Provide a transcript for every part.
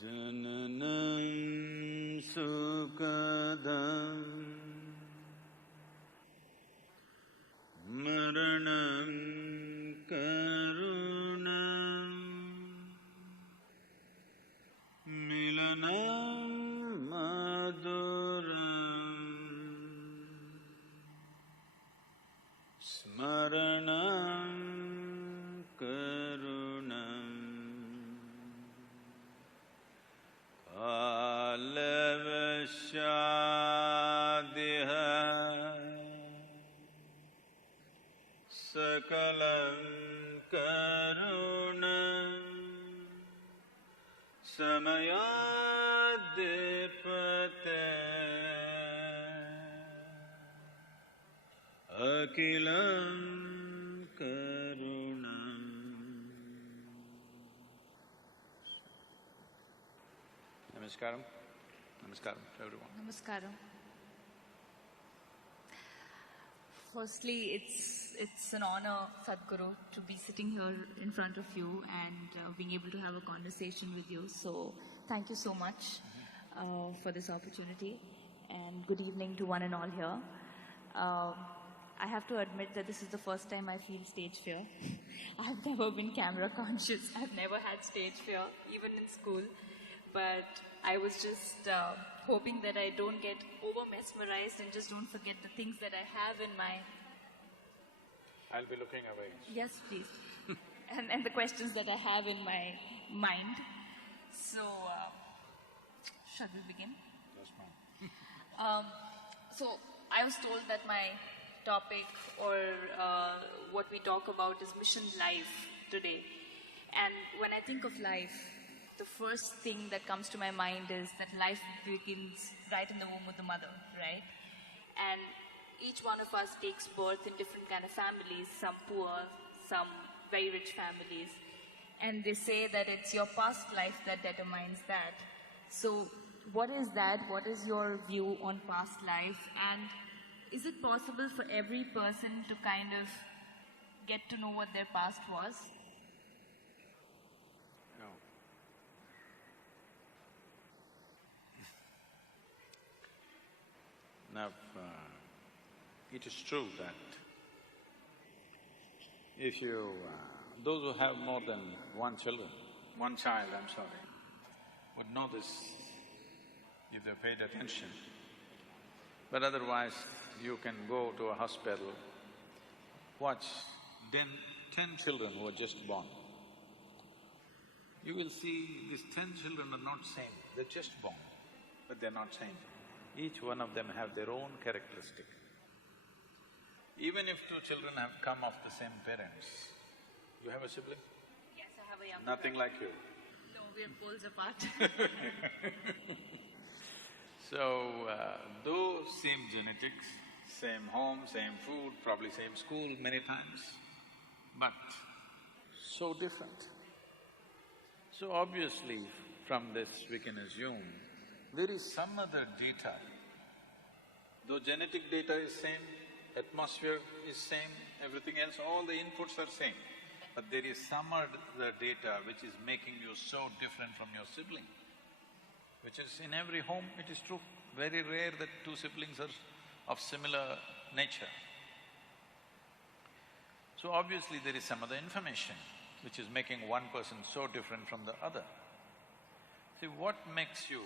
Jananam sukadam maranam karunam milanam maduram smaranam karunam alavashadiha sakalam karunam samayadipate akilam karunam. Namaskaram. Namaskaram to everyone. Namaskaram. Firstly, it's an honor, Sadhguru, to be sitting here in front of you and being able to have a conversation with you. So, thank you so much for this opportunity, and good evening to one and all here. I have to admit that this is the first time I feel stage fear. I've never been camera conscious. I've never had stage fear, even in school. But I was just hoping that I don't get over-mesmerized and just don't forget the things that I have in my... I'll be looking away. Yes, please. and the questions that I have in my mind. So, shall we begin? That's fine. So, I was told that my topic or what we talk about is mission life today. And when I think of life, the first thing that comes to my mind is that life begins right in the womb of the mother, right? And each one of us takes birth in different kind of families, some poor, some very rich families. And they say that it's your past life that determines that. So what is that? What is your view on past life? And is it possible for every person to kind of get to know what their past was? No. Now, it is true that if you… those who have more than one child, would know this if they paid attention. But otherwise, you can go to a hospital, watch 10 children who are just born. You will see these 10 children are not same, they're just born, but they're not same. Each one of them have their own characteristic. Even if two children have come of the same parents, you have a sibling? Yes, I have a younger Nothing brother. like you. No, we are poles apart. So, those same genetics, same home, same food, probably same school many times, but so different. So obviously, from this we can assume there is some other data. Though genetic data is same, atmosphere is same, everything else, all the inputs are same, but there is some other data which is making you so different from your sibling, which is in every home, it is true. Very rare that two siblings are of similar nature. So obviously there is some other information which is making one person so different from the other. See, what makes you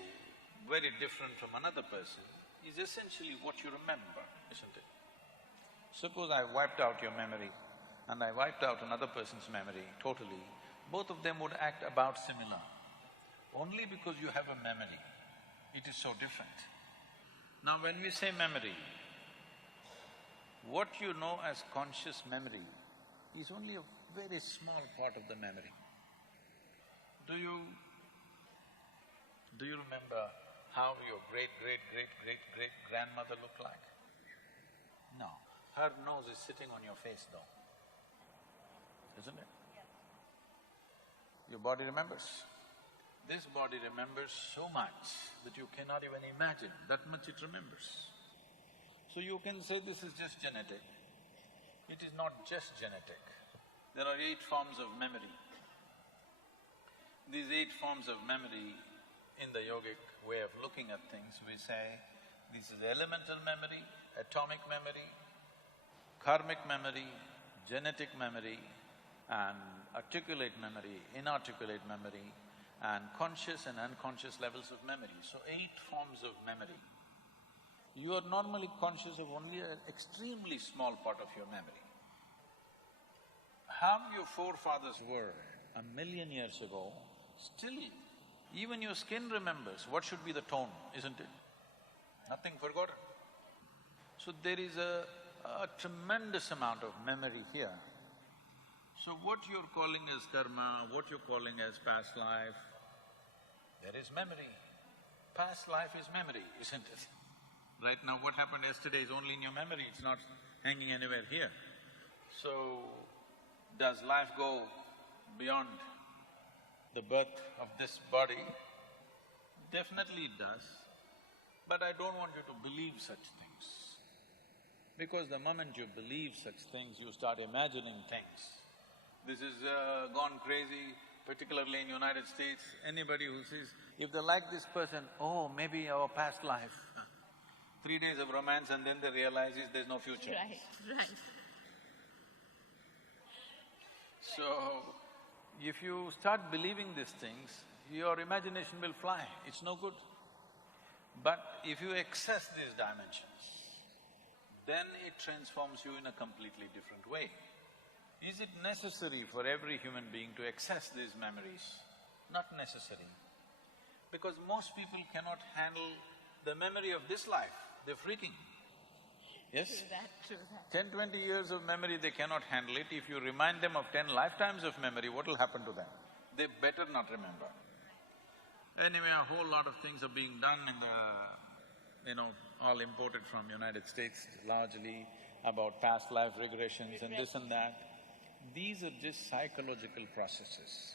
very different from another person is essentially what you remember, isn't it? Suppose I wiped out your memory and I wiped out another person's memory totally, both of them would act about similar. Only because you have a memory, it is so different. Now when we say memory, what you know as conscious memory is only a very small part of the memory. Do you remember how your great-great-great-great-great-grandmother looked like? No. Her nose is sitting on your face though, isn't it? Yes. Your body remembers. This body remembers so much that you cannot even imagine, that much it remembers. So you can say this is just genetic. It is not just genetic. There are 8 forms of memory. These 8 forms of memory in the yogic way of looking at things, we say this is elemental memory, atomic memory, karmic memory, genetic memory, and articulate memory, inarticulate memory, and conscious and unconscious levels of memory. So 8 forms of memory. You are normally conscious of only an extremely small part of your memory. How your forefathers were 1,000,000 years ago, still even your skin remembers what should be the tone, isn't it? Nothing forgotten. So there is a tremendous amount of memory here. So what you're calling as karma, what you're calling as past life, there is memory. Past life is memory, isn't it? Right now what happened yesterday is only in your memory, it's not hanging anywhere here. So, does life go beyond the birth of this body? Definitely it does, but I don't want you to believe such things. Because the moment you believe such things, you start imagining things. This is gone crazy, particularly in United States. Anybody who says, if they like this person, oh, maybe our past life. 3 days of romance and then they realize there's no future. Right. So, if you start believing these things, your imagination will fly, it's no good. But if you access these dimensions, then it transforms you in a completely different way. Is it necessary for every human being to access these memories? Not necessary. Because most people cannot handle the memory of this life, they're freaking. Yes? True that. 10-20 years of memory, they cannot handle it. If you remind them of 10 lifetimes of memory, what will happen to them? They better not remember. Anyway, a whole lot of things are being done in the… all imported from United States largely, about past life regressions and this and that. These are just psychological processes.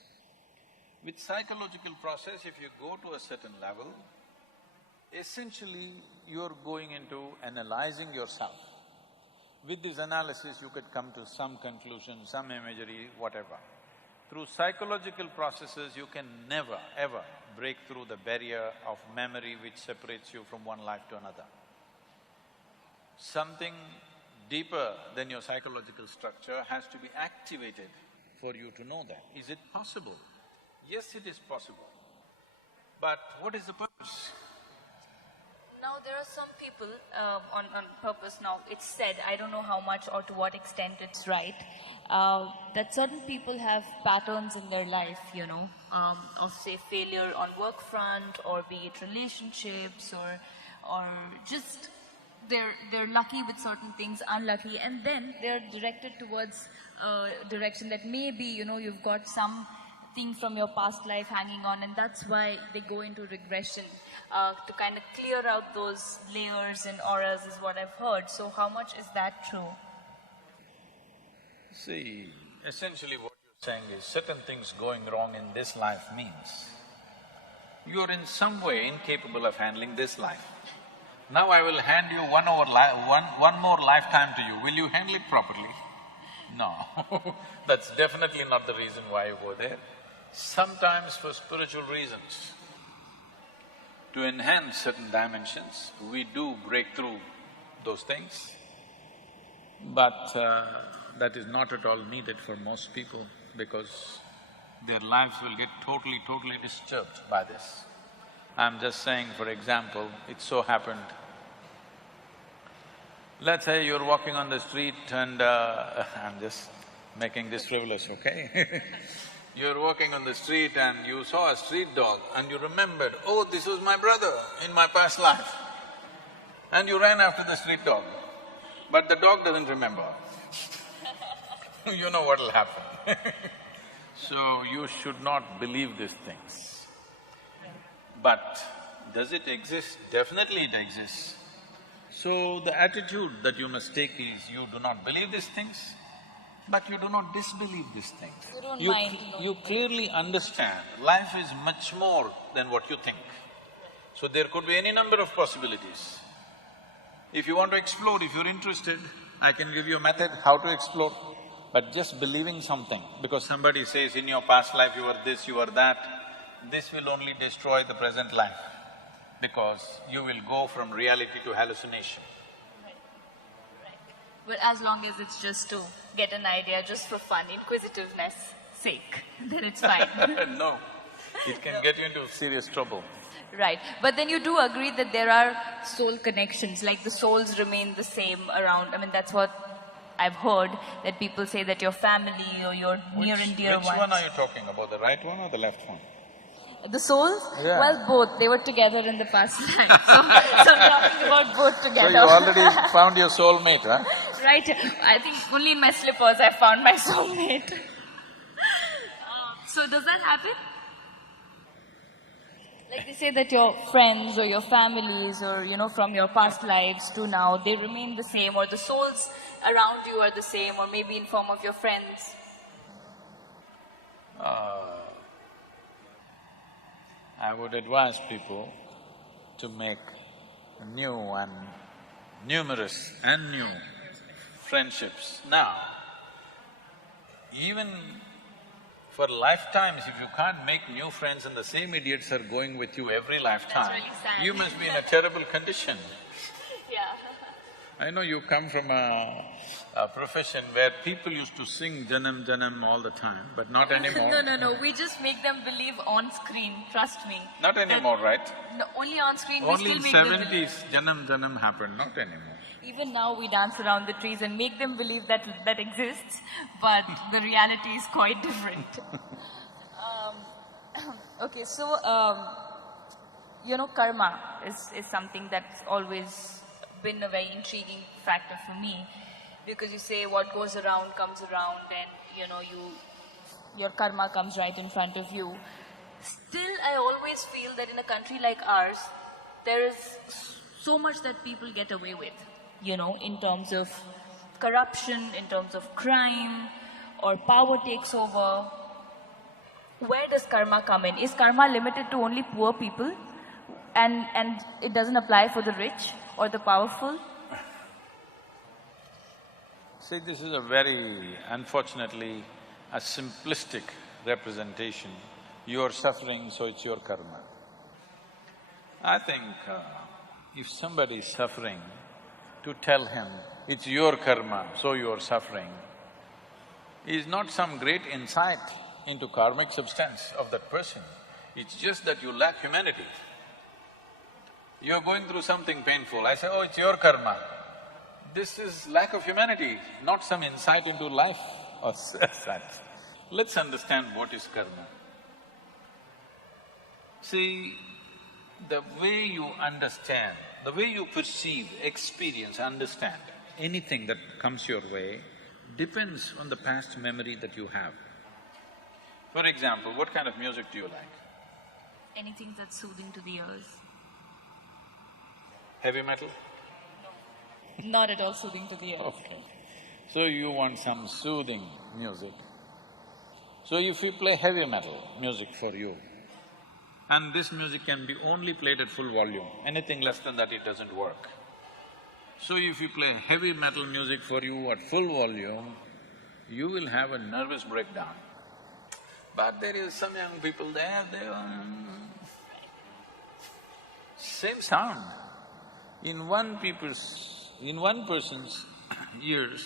With psychological process, if you go to a certain level, essentially you're going into analyzing yourself. With this analysis, you could come to some conclusion, some imagery, whatever. Through psychological processes, you can never, ever break through the barrier of memory which separates you from one life to another. Something deeper than your psychological structure has to be activated for you to know that. Is it possible? Yes, it is possible. But what is the purpose? Now there are some people on purpose now, it's said, I don't know how much or to what extent it's right, that certain people have patterns in their life, of say failure on work front or be it relationships or just they're lucky with certain things, unlucky, and then they're directed towards direction that maybe, you've got something from your past life hanging on, and that's why they go into regression. To kind of clear out those layers and auras is what I've heard. So how much is that true? See, essentially what you're saying is certain things going wrong in this life means you're in some way incapable of handling this life. Now I will hand you one more lifetime to you, will you handle it properly? No, that's definitely not the reason why you go there. Sometimes for spiritual reasons, to enhance certain dimensions, we do break through those things, but that is not at all needed for most people because their lives will get totally disturbed by this. I'm just saying, for example, it so happened, let's say you're walking on the street and I'm just making this frivolous, okay? You're walking on the street and you saw a street dog and you remembered, oh, this was my brother in my past life. And you ran after the street dog, but the dog doesn't remember. You know what'll happen. So you should not believe these things. But does it exist? Definitely it exists. So the attitude that you must take is you do not believe these things, but you do not disbelieve these things. You don't mind. You clearly understand life is much more than what you think. So there could be any number of possibilities. If you want to explore, if you're interested, I can give you a method how to explore. But just believing something, because somebody says in your past life you were this, you were that, this will only destroy the present life because you will go from reality to hallucination. But as long as it's just to get an idea, just for fun, inquisitiveness sake, then it's fine. No, it can get you into serious trouble. Right. But then you do agree that there are soul connections, like the souls remain the same around. I mean, that's what I've heard, that people say that your family or your near and dear ones… Which one are you talking about, the right one or the left one? The souls? Yeah. Well, both. They were together in the past life. So I'm talking about both So together. you already found your soulmate, huh? Right. I think only in my slippers I found my soulmate. So does that happen? Like they say that your friends or your families or, from your past lives to now, they remain the same, or the souls around you are the same, or maybe in form of your friends. I would advise people to make new and numerous and new friendships now. Even for lifetimes, if you can't make new friends and the same idiots are going with you every lifetime, really sad. you must be in a terrible condition. Yeah. I know you come from a profession where people used to sing Janam Janam all the time, but not anymore. No. We just make them believe on screen, trust me. Not anymore, right? No, only on screen Only we in still make them believe. 70s Janam Janam happened, not anymore. Even now we dance around the trees and make them believe that that exists, but the reality is quite different. Okay, so, karma is something that's always been a very intriguing factor for me, because you say what goes around comes around, and, your karma comes right in front of you. Still, I always feel that in a country like ours, there is so much that people get away with, in terms of corruption, in terms of crime, or power takes over. Where does karma come in? Is karma limited to only poor people, and it doesn't apply for the rich or the powerful? See, this is a very, unfortunately, a simplistic representation. You're suffering, so it's your karma. I think if somebody is suffering, to tell him, it's your karma, so you're suffering, is not some great insight into karmic substance of that person. It's just that you lack humanity. You're going through something painful, I say, oh, it's your karma. This is lack of humanity, not some insight into life or such. Let's understand what is karma. See, the way you understand, the way you perceive, experience, understand anything that comes your way depends on the past memory that you have. For example, what kind of music do you like? Anything that's soothing to the ears. Heavy metal? Not at all soothing to the ears. Okay. So you want some soothing music. So if we play heavy metal music for you, and this music can be only played at full volume, anything less than that it doesn't work. So if we play heavy metal music for you at full volume, you will have a nervous breakdown. But there is some young people there, same sound. In one person's ears,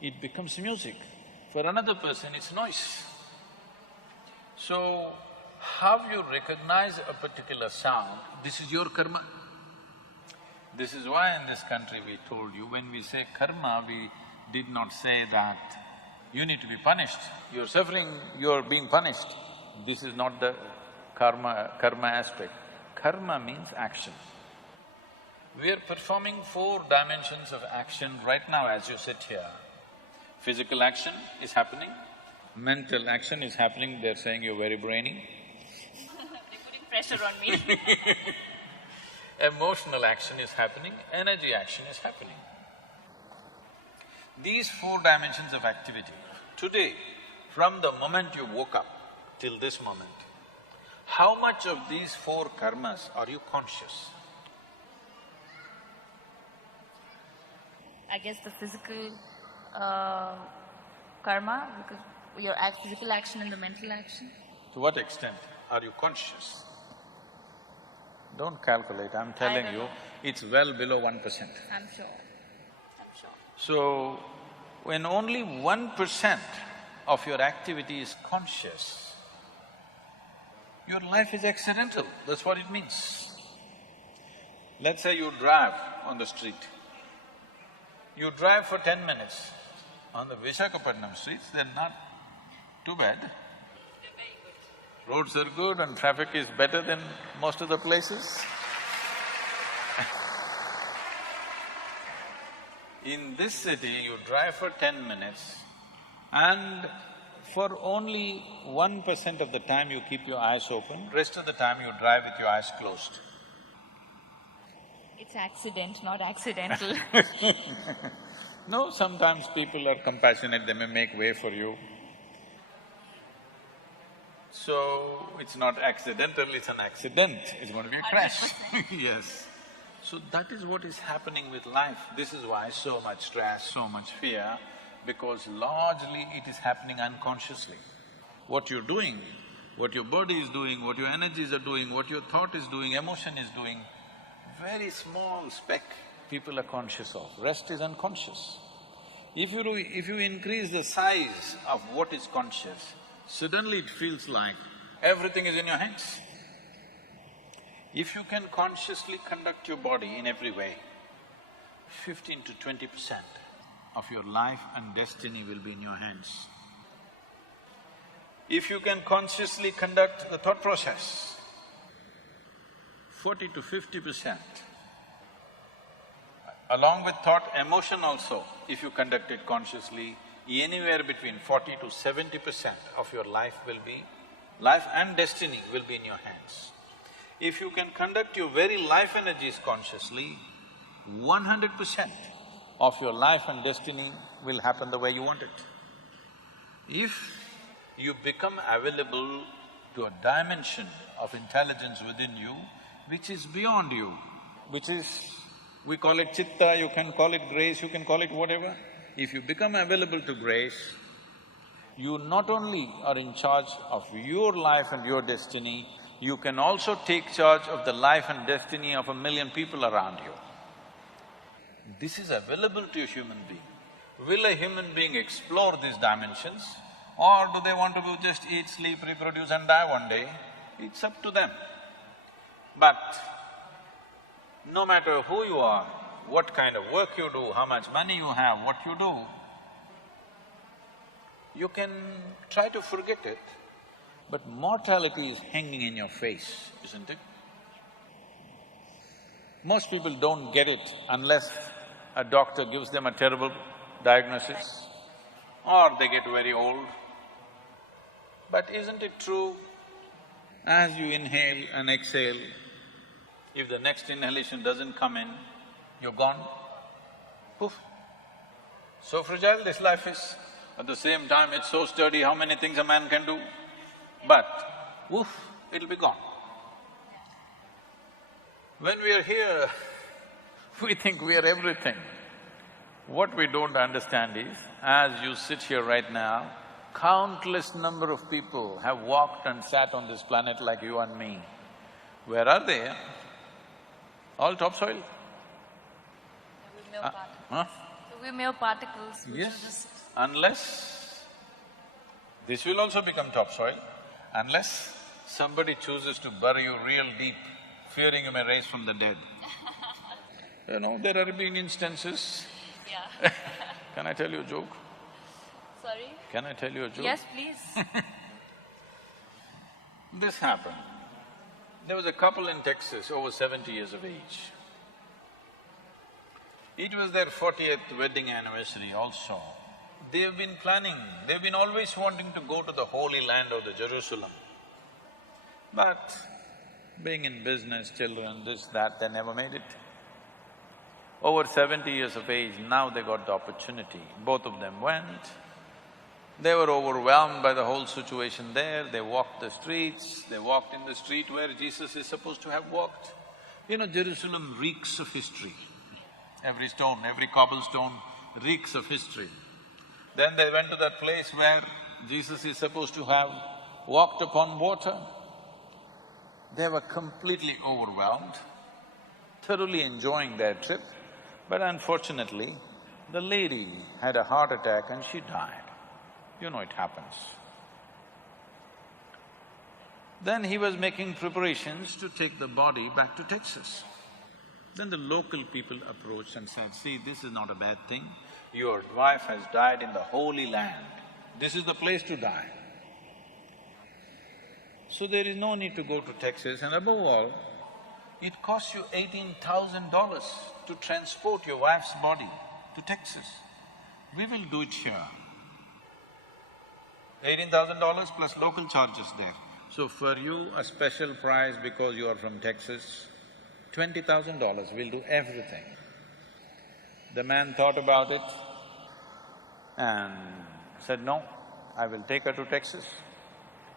it becomes music. For another person, it's noise. So, how you recognize a particular sound, this is your karma. This is why in this country we told you, when we say karma, we did not say that you need to be punished. You're suffering, you're being punished. This is not the karma aspect. Karma means action. We are performing 4 dimensions of action right now as you sit here. Physical action is happening, mental action is happening, they're saying you're very brainy. They're putting pressure on me. Emotional action is happening, energy action is happening. These 4 dimensions of activity, today, from the moment you woke up till this moment, how much of these 4 karmas are you conscious? I guess the physical karma, because your physical action and the mental action. To what extent? are you conscious? Don't calculate, I'm telling you, it's well below 1%. I'm sure. So, when only 1% of your activity is conscious, your life is accidental, that's what it means. Let's say you drive on the street. You drive for 10 minutes. On the Visakhapatnam streets, they're not too bad. Roads are good and traffic is better than most of the places. In this city, you drive for 10 minutes and for only 1% of the time you keep your eyes open, rest of the time you drive with your eyes closed. It's accident, not accidental. No, sometimes people are compassionate, they may make way for you. So, it's not accidental, it's an accident, it's going to be a crash. Yes. So that is what is happening with life. This is why so much stress, so much fear, because largely it is happening unconsciously. What you're doing, what your body is doing, what your energies are doing, what your thought is doing, emotion is doing, very small speck people are conscious of, rest is unconscious. If you increase the size of what is conscious, suddenly it feels like everything is in your hands. If you can consciously conduct your body in every way, 15 to 20% of your life and destiny will be in your hands. If you can consciously conduct the thought process, 40 to 50%, along with thought, emotion also, if you conduct it consciously, anywhere between 40 to 70% of your life and destiny will be in your hands. If you can conduct your very life energies consciously, 100% of your life and destiny will happen the way you want it. If you become available to a dimension of intelligence within you, which is beyond you, which is… we call it chitta, you can call it grace, you can call it whatever. If you become available to grace, you not only are in charge of your life and your destiny, you can also take charge of the life and destiny of 1,000,000 people around you. This is available to a human being. Will a human being explore these dimensions, or do they want to just eat, sleep, reproduce and die one day? It's up to them. But no matter who you are, what kind of work you do, how much money you have, what you do, you can try to forget it, but mortality is hanging in your face, isn't it? Most people don't get it unless a doctor gives them a terrible diagnosis or they get very old. But isn't it true, as you inhale and exhale, if the next inhalation doesn't come in, you're gone, poof. So fragile this life is. At the same time, it's so sturdy, how many things a man can do. But, woof, it'll be gone. When we are here, we think we are everything. What we don't understand is, as you sit here right now, countless number of people have walked and sat on this planet like you and me. Where are they? All topsoil. We're mere particles. We're mere particles. Yes, unless… this will also become topsoil, unless somebody chooses to bury you real deep, fearing you may rise from the dead. You know, there have been instances… Yeah. Can I tell you a joke? Sorry? Can I tell you a joke? Yes, please. This happened. There was a couple in Texas, over 70 years of age. It was their 40th wedding anniversary also. They've been planning, they've been always wanting to go to the Holy Land of the Jerusalem. But being in business, children, this, that, they never made it. Over 70 years of age, now they got the opportunity. Both of them went. They were overwhelmed by the whole situation there, they walked the streets, they walked in the street where Jesus is supposed to have walked. You know, Jerusalem reeks of history. Every stone, every cobblestone reeks of history. Then they went to that place where Jesus is supposed to have walked upon water. They were completely overwhelmed, thoroughly enjoying their trip, but unfortunately, the lady had a heart attack and she died. You know it happens. Then he was making preparations to take the body back to Texas. Then the local people approached and said, see, this is not a bad thing. Your wife has died in the Holy Land. This is the place to die. So there is no need to go to Texas, and above all, it costs you $18,000 to transport your wife's body to Texas. We will do it here. $18,000 plus local charges there. So for you, a special price because you are from Texas, $20,000, we'll do everything. The man thought about it and said, no, I will take her to Texas.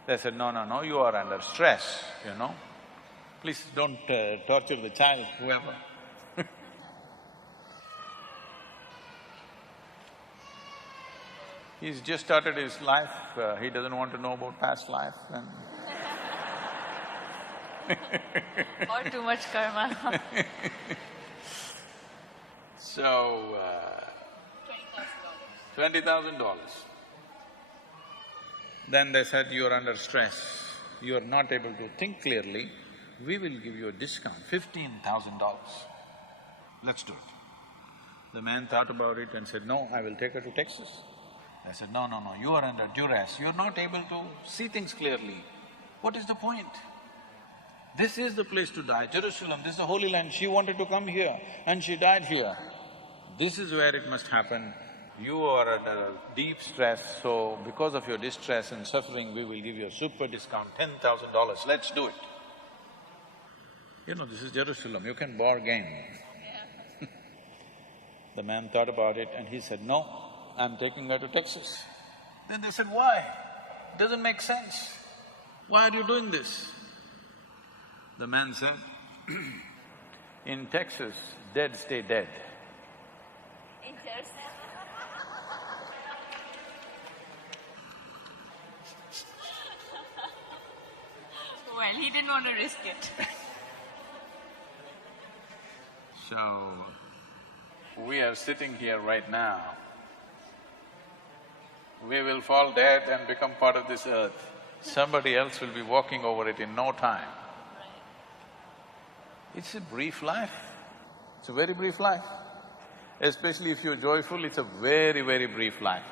They said, no, no, no, you are under stress, you know. Please don't torture the child, whoever. He's just started his life, he doesn't want to know about past life and or too much karma. So, $20,000. Then they said, you are under stress, you are not able to think clearly, we will give you a discount, $15,000. Let's do it. The man thought about it and said, no, I will take her to Texas. They said, no, no, no, you are under duress, you are not able to see things clearly. What is the point? This is the place to die, Jerusalem, this is the Holy Land, she wanted to come here and she died here. This is where it must happen. You are under deep stress, so because of your distress and suffering, we will give you a super discount, $10,000, let's do it. You know, this is Jerusalem, you can bargain. Yeah. The man thought about it and he said, no, I'm taking her to Texas. Then they said, why? Doesn't make sense. Why are you doing this? The man said, in Texas, dead stay dead. In Jersey. Well, he didn't want to risk it. So, we are sitting here right now. We will fall dead and become part of this earth. Somebody else will be walking over it in no time. It's a brief life. It's a very brief life. Especially if you're joyful, it's a very, very brief life.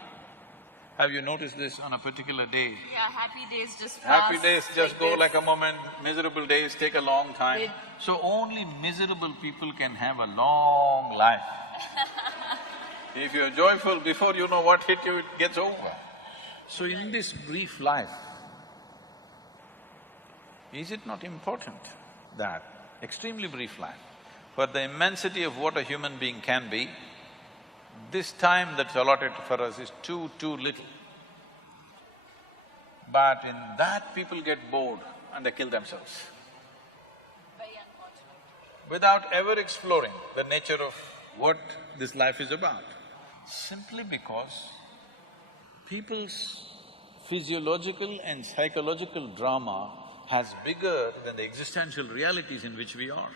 Have you noticed this on a particular day? Yeah, happy days just pass. Happy days just go this. like a moment, miserable days take a long time. So only miserable people can have a long life. If you're joyful, before you know what hit you, it gets over. So in this brief life, is it not important that extremely brief life, for the immensity of what a human being can be, this time that's allotted for us is too little. But in that people get bored and they kill themselves Very unfortunate. without ever exploring the nature of what this life is about. Simply because people's physiological and psychological drama has bigger than the existential realities in which we are.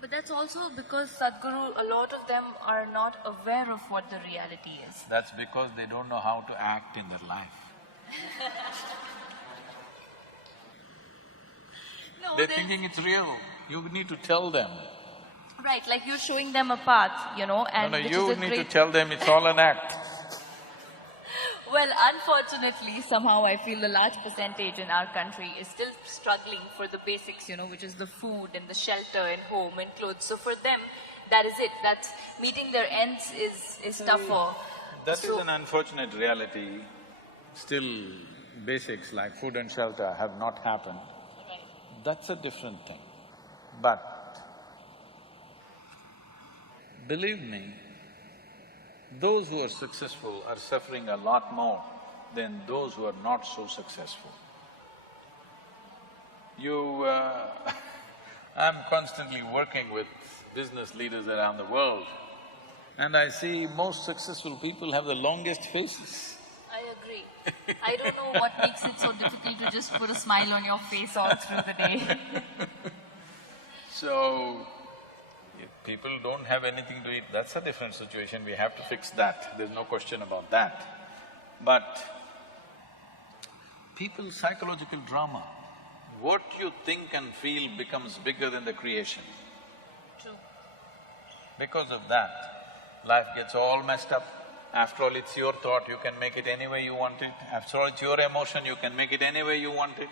But that's also because Sadhguru, a lot of them are not aware of what the reality is. That's because they don't know how to act in their life. No, They're thinking it's real, you need to tell them. right, like you're showing them a path, you know, and No, which you is a need great… to tell them it's all an act. Well, unfortunately, somehow I feel a large percentage in our country is still struggling for the basics, you know, which is the food and the shelter and home and clothes. So for them, that is it. That's meeting their ends is tougher. That is an unfortunate reality. Still, basics like food and shelter have not happened. Right. That's a different thing. But believe me, those who are successful are suffering a lot more than those who are not so successful. I'm constantly working with business leaders around the world, and I see most successful people have the longest faces. I agree. agree. I don't know what makes it so difficult to just put a smile on your face all through the day. So, if people don't have anything to eat, that's a different situation, we have to fix that, there's no question about that. But people's psychological drama, what you think and feel becomes bigger than the creation. True. Because of that, life gets all messed up. After all, it's your thought, you can make it any way you want it. After all, it's your emotion, you can make it any way you want it.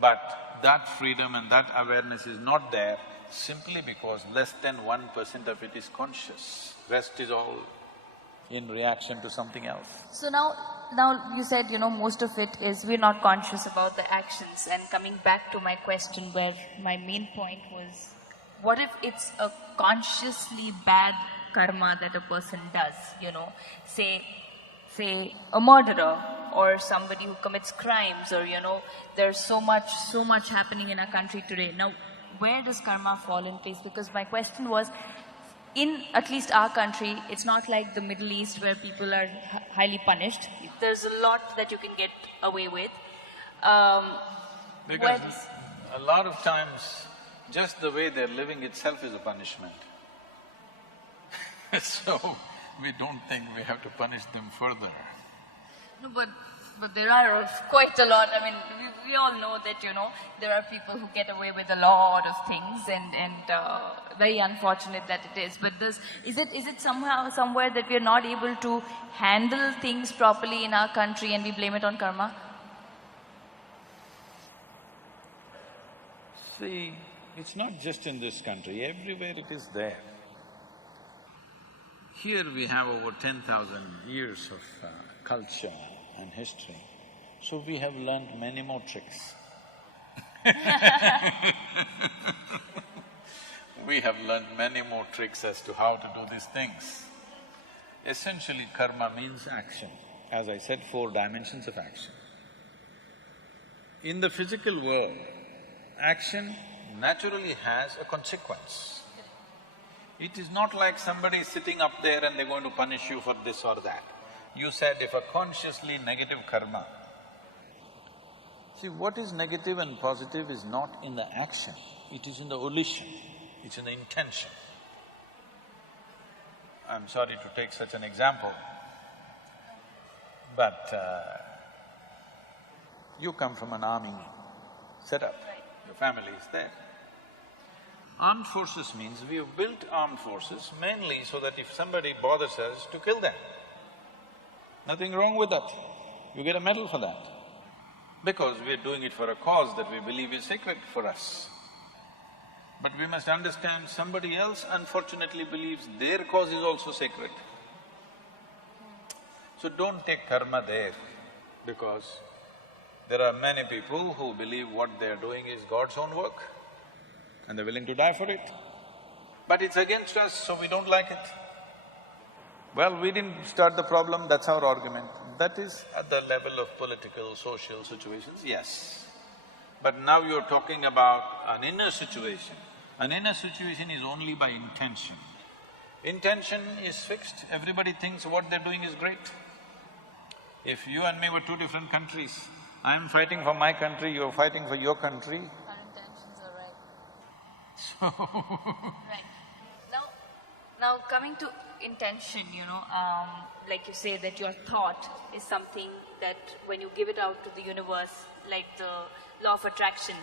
But that freedom and that awareness is not there simply because less than 1% of it is conscious. Rest is all in reaction to something else. So now you said, most of it is we're not conscious about the actions. And coming back to my question where my main point was, what if it's a consciously bad karma that a person does, say a murderer or somebody who commits crimes, or there's so much happening in our country today. Now, where does karma fall in place? Because my question was, in at least our country, it's not like the Middle East where people are highly punished. There's a lot that you can get away with. Because a lot of times, just the way they're living itself is a punishment. So, we don't think we have to punish them further. No, but there are quite a lot. I mean, we all know that, there are people who get away with a lot of things, and very unfortunate that it is. But is it somewhere that we are not able to handle things properly in our country and we blame it on karma? See, it's not just in this country, everywhere it is there. Here we have over 10,000 years of culture and history, so we have learned many more tricks. We have learned many more tricks as to how to do these things. Essentially, karma means action. As I said, 4 dimensions of action. In the physical world, action naturally has a consequence. It is not like somebody is sitting up there and they're going to punish you for this or that. You said if a consciously negative karma… See, what is negative and positive is not in the action, it is in the volition, it's in the intention. I'm sorry to take such an example, but you come from an army setup, your family is there. Armed forces means we have built armed forces mainly so that if somebody bothers us, to kill them. Nothing wrong with that, you get a medal for that. Because we're doing it for a cause that we believe is sacred for us. But we must understand somebody else unfortunately believes their cause is also sacred. So don't take karma there, because there are many people who believe what they're doing is God's own work and they're willing to die for it. But it's against us, so we don't like it. Well, we didn't start the problem, that's our argument. That is at the level of political, social situations, yes. But now you're talking about an inner situation. An inner situation is only by intention. Intention is fixed, everybody thinks what they're doing is great. If you and me were 2 different countries, I'm fighting for my country, you're fighting for your country. Our intentions are right. So… Right. Now coming to intention, like you say that your thought is something that when you give it out to the universe, like the law of attraction,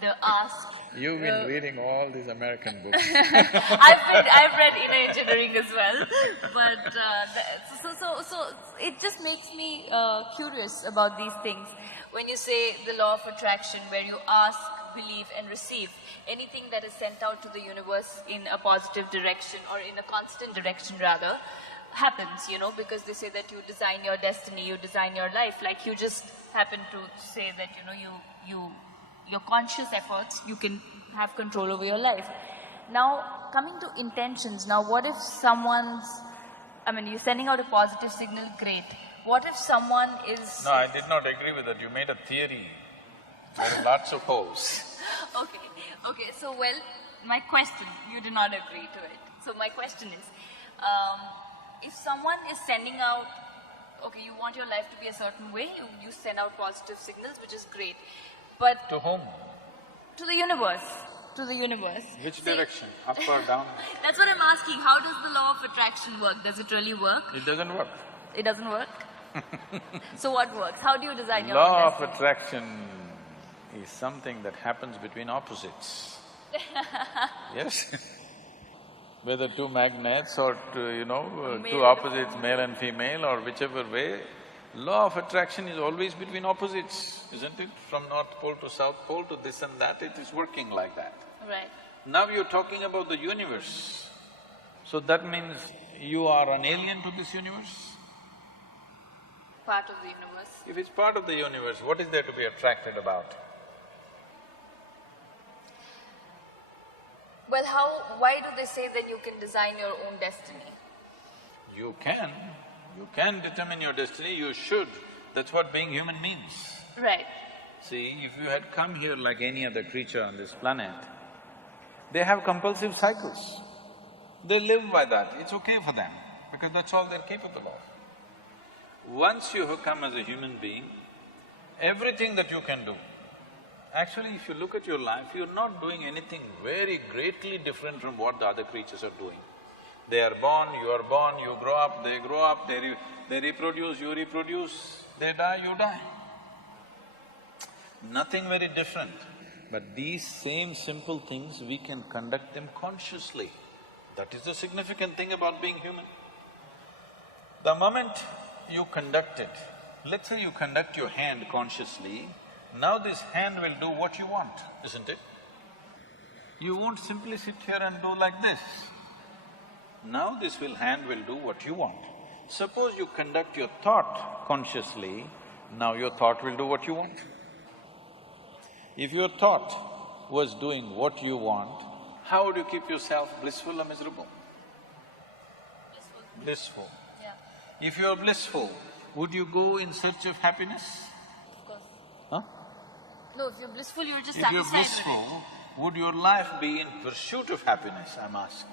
the ask… You've been reading all these American books. I've read inner engineering as well, but so it just makes me curious about these things. When you say the law of attraction, where you ask, believe and receive, anything that is sent out to the universe in a positive direction or in a constant direction rather, happens, because they say that you design your destiny, you design your life, like you just happen to say that, your conscious efforts, you can have control over your life. Now, coming to intentions, now what if you're sending out a positive signal, great. What if someone is… No, I did not agree with that, you made a theory. There are lots of holes. Okay, so well, my question, you did not agree to it. So my question is, if someone is sending out okay, you want your life to be a certain way, you send out positive signals, which is great. But To whom? to the universe. To the universe. Which See, direction? Up or down? that's what I'm asking. How does the law of attraction work? Does it really work? It doesn't work. It doesn't work? So what works? How do you design your Law own of destiny? attraction is something that happens between opposites. Yes. Whether two magnets or Male two and opposites, female. male and female or whichever way, law of attraction is always between opposites, isn't it? From North Pole to South Pole to this and that, it is working like that. Right. Now you're talking about the universe. So that means you are an alien to this universe? Part of the universe. If it's part of the universe, what is there to be attracted about? Well, why do they say that you can design your own destiny? You can determine your destiny, you should. That's what being human means. Right. See, if you had come here like any other creature on this planet, they have compulsive cycles. They live by that, it's okay for them, because that's all they're capable of. Once you have come as a human being, everything that you can do, actually if you look at your life, you're not doing anything very greatly different from what the other creatures are doing. They are born, you grow up, they grow up, they reproduce, you reproduce, they die, you die. Nothing very different. But these same simple things, we can conduct them consciously. That is the significant thing about being human. The moment you conduct it, let's say you conduct your hand consciously, now this hand will do what you want, isn't it? You won't simply sit here and do like this. Now this hand will do what you want. Suppose you conduct your thought consciously, now your thought will do what you want. If your thought was doing what you want, how would you keep yourself blissful or miserable? Blissful. Yeah, If you're blissful, would you go in search of happiness? of course. Huh? No, if you're blissful, you're just If you're satisfied with blissful, would your life be in pursuit of happiness, I'm asking?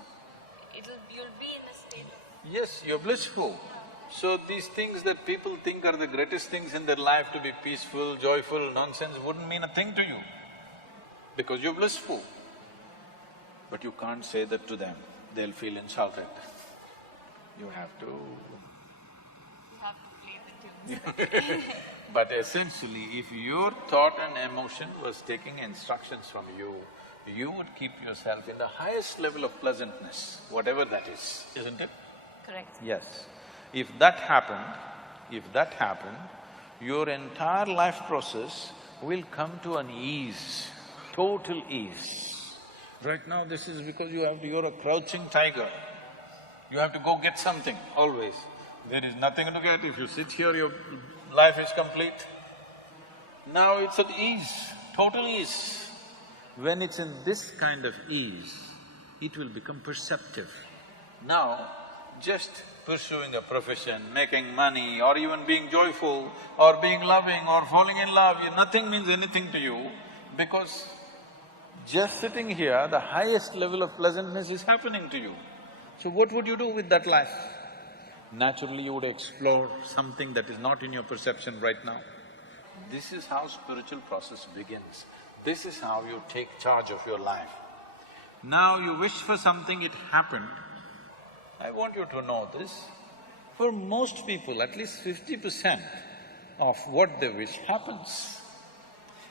it. You'll be in a state of… Yes, you're blissful. So these things that people think are the greatest things in their life, to be peaceful, joyful, nonsense, wouldn't mean a thing to you, because you're blissful. But you can't say that to them, they'll feel insulted. You have to… You have to play the tunes. But essentially, if your thought and emotion was taking instructions from you, you would keep yourself in the highest level of pleasantness, whatever that is, isn't it? Correct. Yes. If that happened, your entire life process will come to an ease, total ease. Right now this is because you're a crouching tiger. You have to go get something, always. There is nothing to get. If you sit here, your life is complete. Now it's at ease, total ease. When it's in this kind of ease, it will become perceptive. Now, just pursuing a profession, making money, or even being joyful, or being loving, or falling in love, nothing means anything to you, because just sitting here, the highest level of pleasantness is happening to you. So what would you do with that life? Naturally, you would explore something that is not in your perception right now. This is how spiritual process begins. This is how you take charge of your life. Now you wish for something, it happened. I want you to know this, for most people, at least 50% of what they wish happens.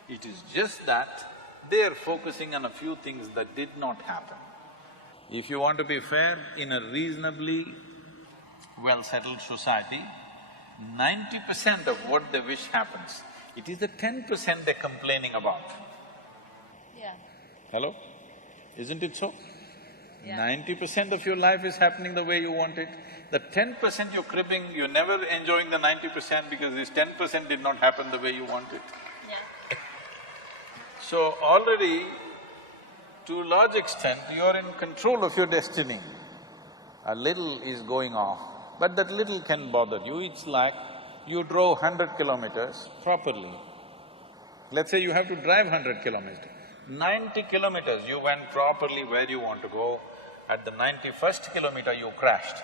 It is just that they are focusing on a few things that did not happen. If you want to be fair, in a reasonably well-settled society, 90% of what they wish happens. It is the 10% they're complaining about. Yeah. Hello? Isn't it so? Yeah. 90% of your life is happening the way you want it. The 10% you're cribbing, you're never enjoying the 90% because this 10% did not happen the way you want it. Yeah. So already, to a large extent, you are in control of your destiny. A little is going off, but that little can bother you. It's like you drove 100 kilometers properly. Let's say you have to drive 100 kilometers. 90 kilometers you went properly where you want to go. At the 91st kilometer you crashed.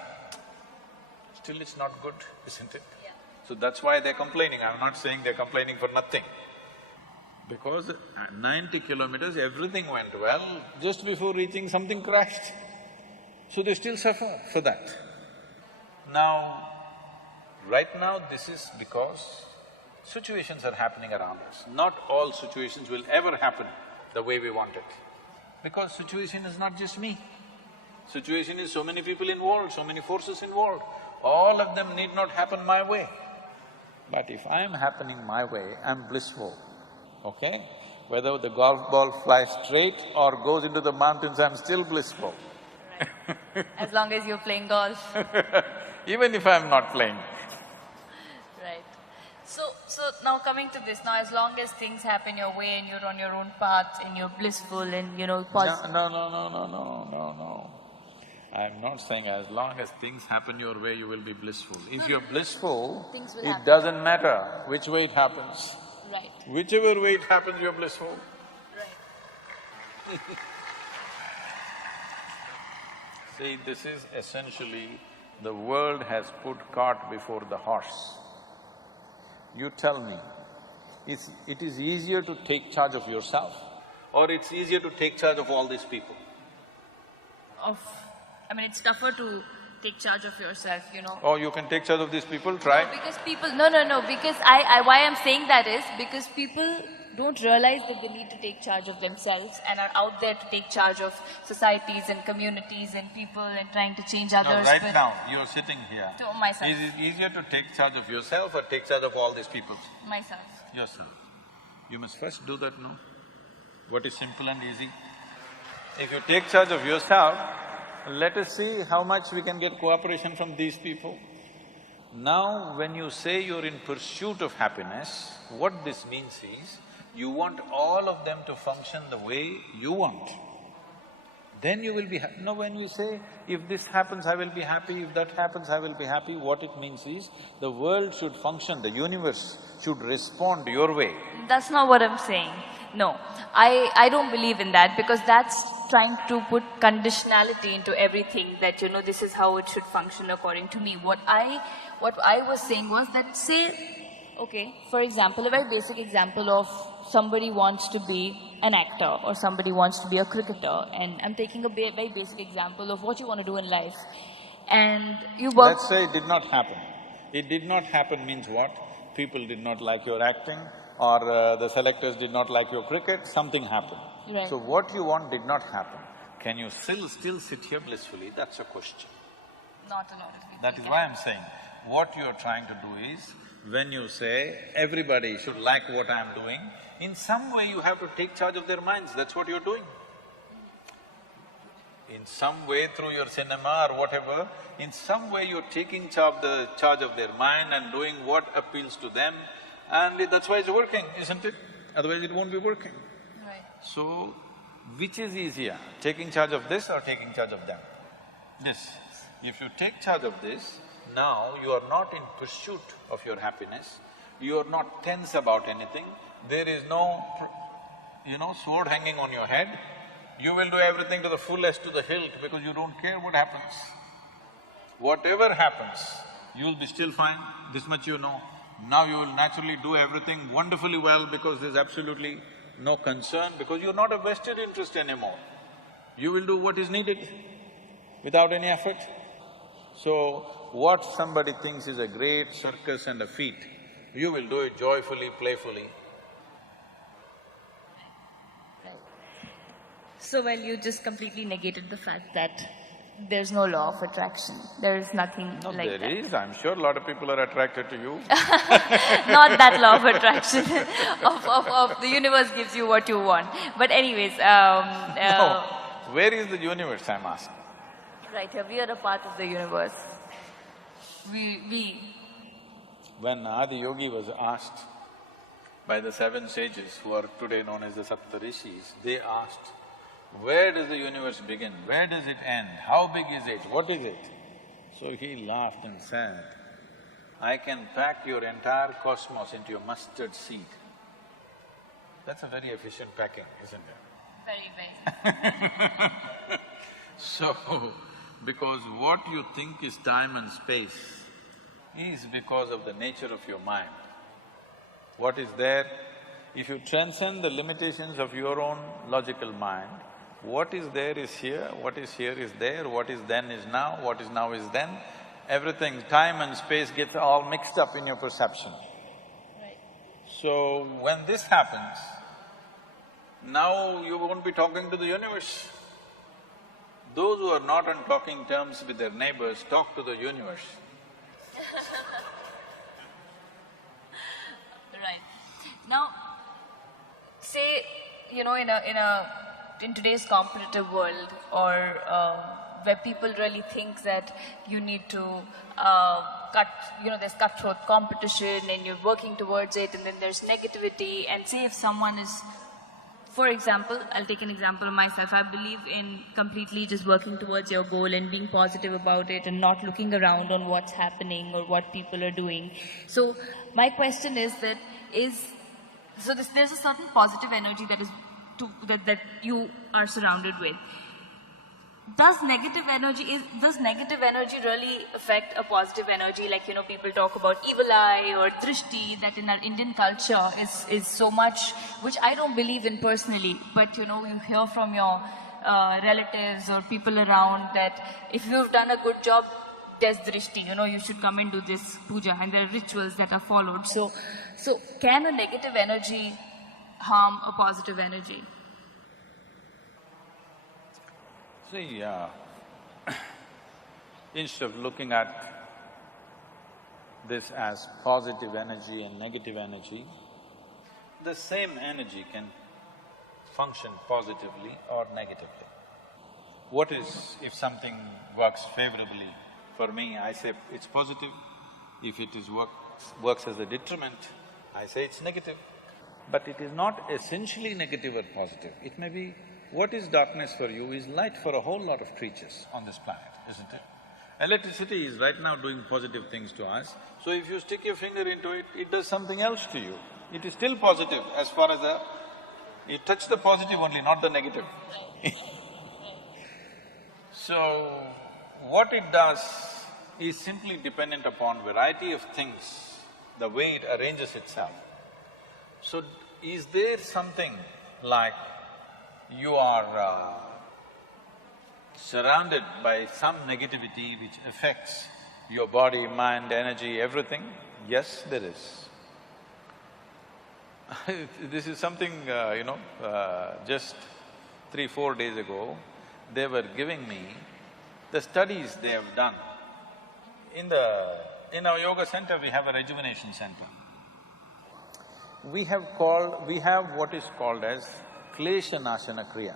Still it's not good, isn't it? Yeah. So that's why they're complaining. I'm not saying they're complaining for nothing. Because at 90 kilometers, everything went well, just before reaching something crashed. So they still suffer for that. Now, right now this is because situations are happening around us. Not all situations will ever happen the way we want it. Because situation is not just me. Situation is so many people involved, so many forces involved. All of them need not happen my way. But if I am happening my way, I'm blissful, okay? Whether the golf ball flies straight or goes into the mountains, I'm still blissful. Right. As long as you're playing golf. Even if I'm not playing. Right. So now coming to this, now as long as things happen your way and you're on your own path and you're blissful and positive… No. I'm not saying as long as things happen your way, you will be blissful. If you're blissful, it doesn't matter which way it happens. Right. Whichever way it happens, you're blissful. Right. See, this is essentially, the world has put cart before the horse. You tell me, it is easier to take charge of yourself or it's easier to take charge of all these people? It's tougher to take charge of yourself, Oh, you can take charge of these people, try. No, because people… No, because why I'm saying that is because people don't realize that they need to take charge of themselves and are out there to take charge of societies and communities and people and trying to change others. No, right now, you're sitting here. To myself. Is it easier to take charge of yourself or take charge of all these people? Myself. Yourself. You must first do that, no? What is simple and easy? If you take charge of yourself, let us see how much we can get cooperation from these people. Now, when you say you're in pursuit of happiness, what this means is, you want all of them to function the way you want. Then you will be happy. No, when you say, if this happens, I will be happy, if that happens, I will be happy, what it means is, the world should function, the universe should respond your way. That's not what I'm saying. No, I don't believe in that because that's trying to put conditionality into everything that, this is how it should function according to me. What I was saying was that, say, okay, for example, a very basic example of somebody wants to be an actor or somebody wants to be a cricketer, and I'm taking a very basic example of what you want to do in life. And you work… Let's say it did not happen. It did not happen means what? People did not like your acting or the selectors did not like your cricket, something happened. Right. So what you want did not happen. Can you still sit here blissfully? That's a question. Not a lot of people. That is why I'm saying, what you're trying to do is, when you say everybody should like what I'm doing, in some way you have to take charge of their minds, that's what you're doing. In some way, through your cinema or whatever, in some way you're taking charge of their mind and doing what appeals to them, and that's why it's working, isn't it? Otherwise it won't be working. Right. So, which is easier, taking charge of this or taking charge of them? This. If you take charge of this, now you are not in pursuit of your happiness, you are not tense about anything, there is no, sword hanging on your head, you will do everything to the fullest, to the hilt, because you don't care what happens. Whatever happens, you will be still fine, this much you know. Now you will naturally do everything wonderfully well because there's absolutely no concern, because you're not a vested interest anymore. You will do what is needed without any effort. So, what somebody thinks is a great circus and a feat, you will do it joyfully, playfully. So, well, you just completely negated the fact that there's no law of attraction. There is nothing No, like that. there is. I'm sure a lot of people are attracted to you. Not that law of attraction of the universe gives you what you want. But anyways, No, where is the universe, I'm asking? right here, we are a part of the universe. When Adi Yogi was asked by the 7 sages who are today known as the Saptarishis, they asked, where does the universe begin? Where does it end? How big is it? What is it? So he laughed and said, I can pack your entire cosmos into your mustard seed. That's a very efficient packing, isn't it? Very, very. So, because what you think is time and space, is because of the nature of your mind. What is there, if you transcend the limitations of your own logical mind, what is there is here, what is here is there, what is then is now, what is now is then. Everything, time and space gets all mixed up in your perception. Right. So, when this happens, now you won't be talking to the universe. Those who are not on talking terms with their neighbors talk to the universe. Right. Now, say, in today's competitive world, or where people really think that you need to there's cutthroat competition and you're working towards it, and then there's negativity, and say if someone is, for example, I'll take an example of myself. I believe in completely just working towards your goal and being positive about it and not looking around on what's happening or what people are doing. So my question is that there's a certain positive energy that you are surrounded with. Does negative energy really affect a positive energy? Like, people talk about evil eye or drishti, that in our Indian culture is so much, which I don't believe in personally, but you hear from your relatives or people around that if you've done a good job, there's drishti, you should come and do this puja, and there are rituals that are followed. So can a negative energy harm a positive energy? See, instead of looking at this as positive energy and negative energy, the same energy can function positively or negatively. What is, if something works favorably for me, I say it's positive. If it works as a detriment, I say it's negative. But it is not essentially negative or positive. It may be, what is darkness for you is light for a whole lot of creatures on this planet, isn't it? Electricity is right now doing positive things to us, so if you stick your finger into it, it does something else to you. It is still positive as far as you touch the positive only, not the negative. So, what it does is simply dependent upon variety of things, the way it arranges itself. So, is there something like you are surrounded by some negativity which affects your body, mind, energy, everything? Yes, there is. This is something, just 3-4 days ago, they were giving me the studies they have done. In our yoga center, we have a rejuvenation center. We have what is called as Klesha Nashana Kriya.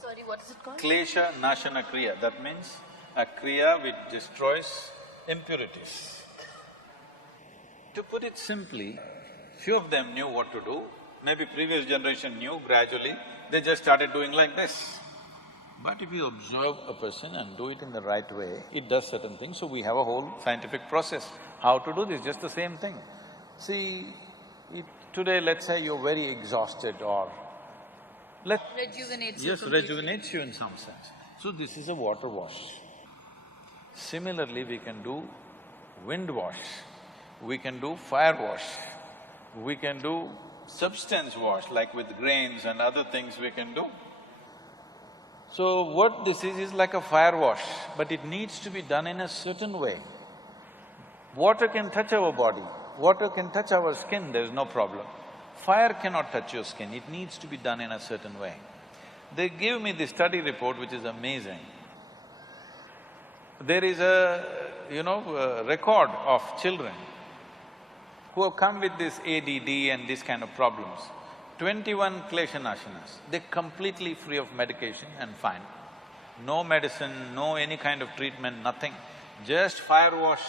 Sorry, what is it called? Klesha Nashana Kriya, that means a kriya which destroys impurities. To put it simply, few of them knew what to do, maybe previous generation knew, gradually they just started doing like this. But if you observe a person and do it in the right way, it does certain things, so we have a whole scientific process. How to do this, just the same thing. See, today let's say you're very exhausted or rejuvenates you. Yes, rejuvenates you in some sense. So this is a water wash. Similarly, we can do wind wash, we can do fire wash, we can do substance wash, like with grains and other things we can do. So what this is like a fire wash, but it needs to be done in a certain way. Water can touch our body, water can touch our skin, there's no problem. Fire cannot touch your skin, it needs to be done in a certain way. They give me this study report which is amazing. There is a record of children who have come with this ADD and this kind of problems. 21 Klesha Nashanas, they're completely free of medication and fine. No medicine, no any kind of treatment, nothing. Just fire wash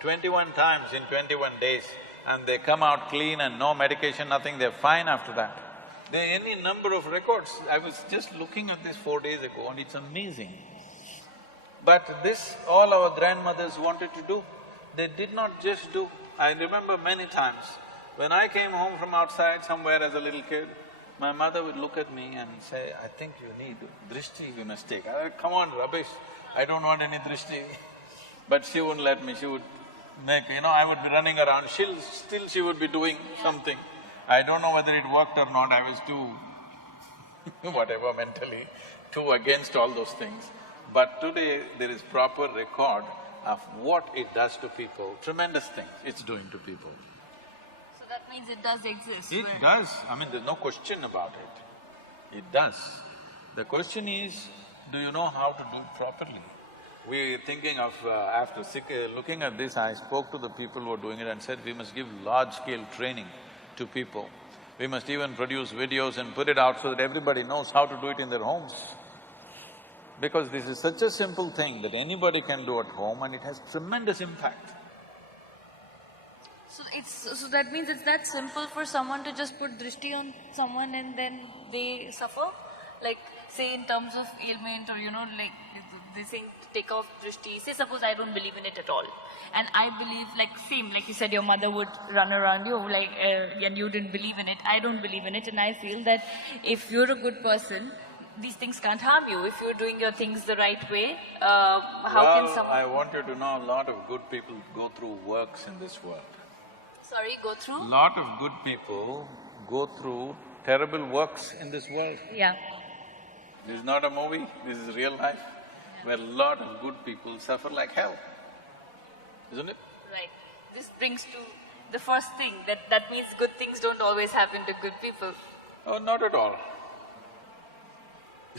21 times in 21 days and they come out clean and no medication, nothing, they're fine after that. There are any number of records. I was just looking at this 4 days ago and it's amazing. But this, all our grandmothers wanted to do, they did not just do. I remember many times, when I came home from outside somewhere as a little kid, my mother would look at me and say, I think you need drishti, you must take. I said, come on, rubbish, I don't want any drishti. But she wouldn't let me, she would I would be running around, still she would be doing something. I don't know whether it worked or not, I was too whatever mentally, too against all those things. But today there is proper record of what it does to people, tremendous things it's doing to people. So that means it does exist. It does, there's no question about it. It does. The question is, do you know how to do it properly? We're thinking of, looking at this, I spoke to the people who are doing it and said, we must give large-scale training to people. We must even produce videos and put it out so that everybody knows how to do it in their homes. Because this is such a simple thing that anybody can do at home and it has tremendous impact. So that means it's that simple for someone to just put drishti on someone and then they suffer? Like, say in terms of ailment or like they saying take off drishti, say suppose I don't believe in it at all. And I believe, like you said, your mother would run around you, and you didn't believe in it. I don't believe in it, and I feel that if you're a good person, these things can't harm you. If you're doing your things the right way, how can someone… I want you to know a lot of good people go through works in this world. Sorry, go through? Lot of good people go through terrible works in this world. Yeah. This is not a movie, this is real life, where a lot of good people suffer like hell, isn't it? Right. This brings to the first thing, that means good things don't always happen to good people. Oh, not at all.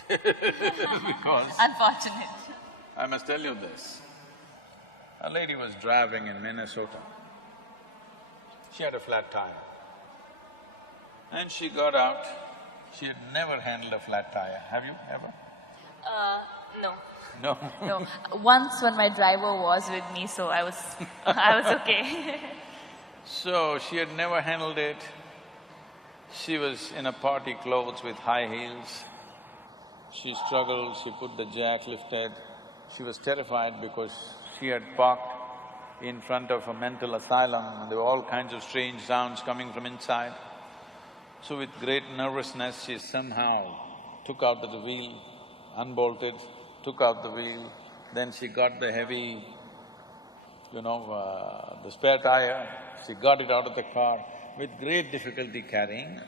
Because… Unfortunate. I must tell you this. A lady was driving in Minnesota. She had a flat tire. And she got out. She had never handled a flat tire. Have you ever? No. No? No. Once when my driver was with me, so I was okay. So, she had never handled it. She was in a party clothes with high heels. She struggled, she put the jack lifted. She was terrified because she had parked in front of a mental asylum and there were all kinds of strange sounds coming from inside. So with great nervousness, she somehow took out the wheel, unbolted, took out the wheel, then she got the heavy, the spare tire, she got it out of the car with great difficulty carrying.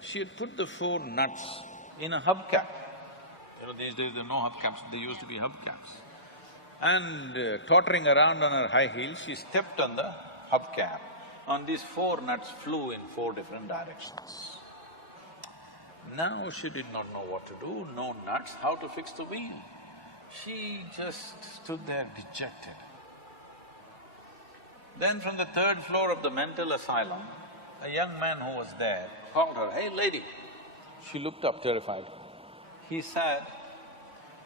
She had put the 4 nuts in a hubcap. These days there are no hubcaps, there used to be hubcaps. And tottering around on her high heels, she stepped on the hubcap. On these 4 nuts flew in 4 different directions. Now she did not know what to do, no nuts, how to fix the wheel. She just stood there dejected. Then from the 3rd floor of the mental asylum, a young man who was there called her, "Hey lady." She looked up terrified. He said,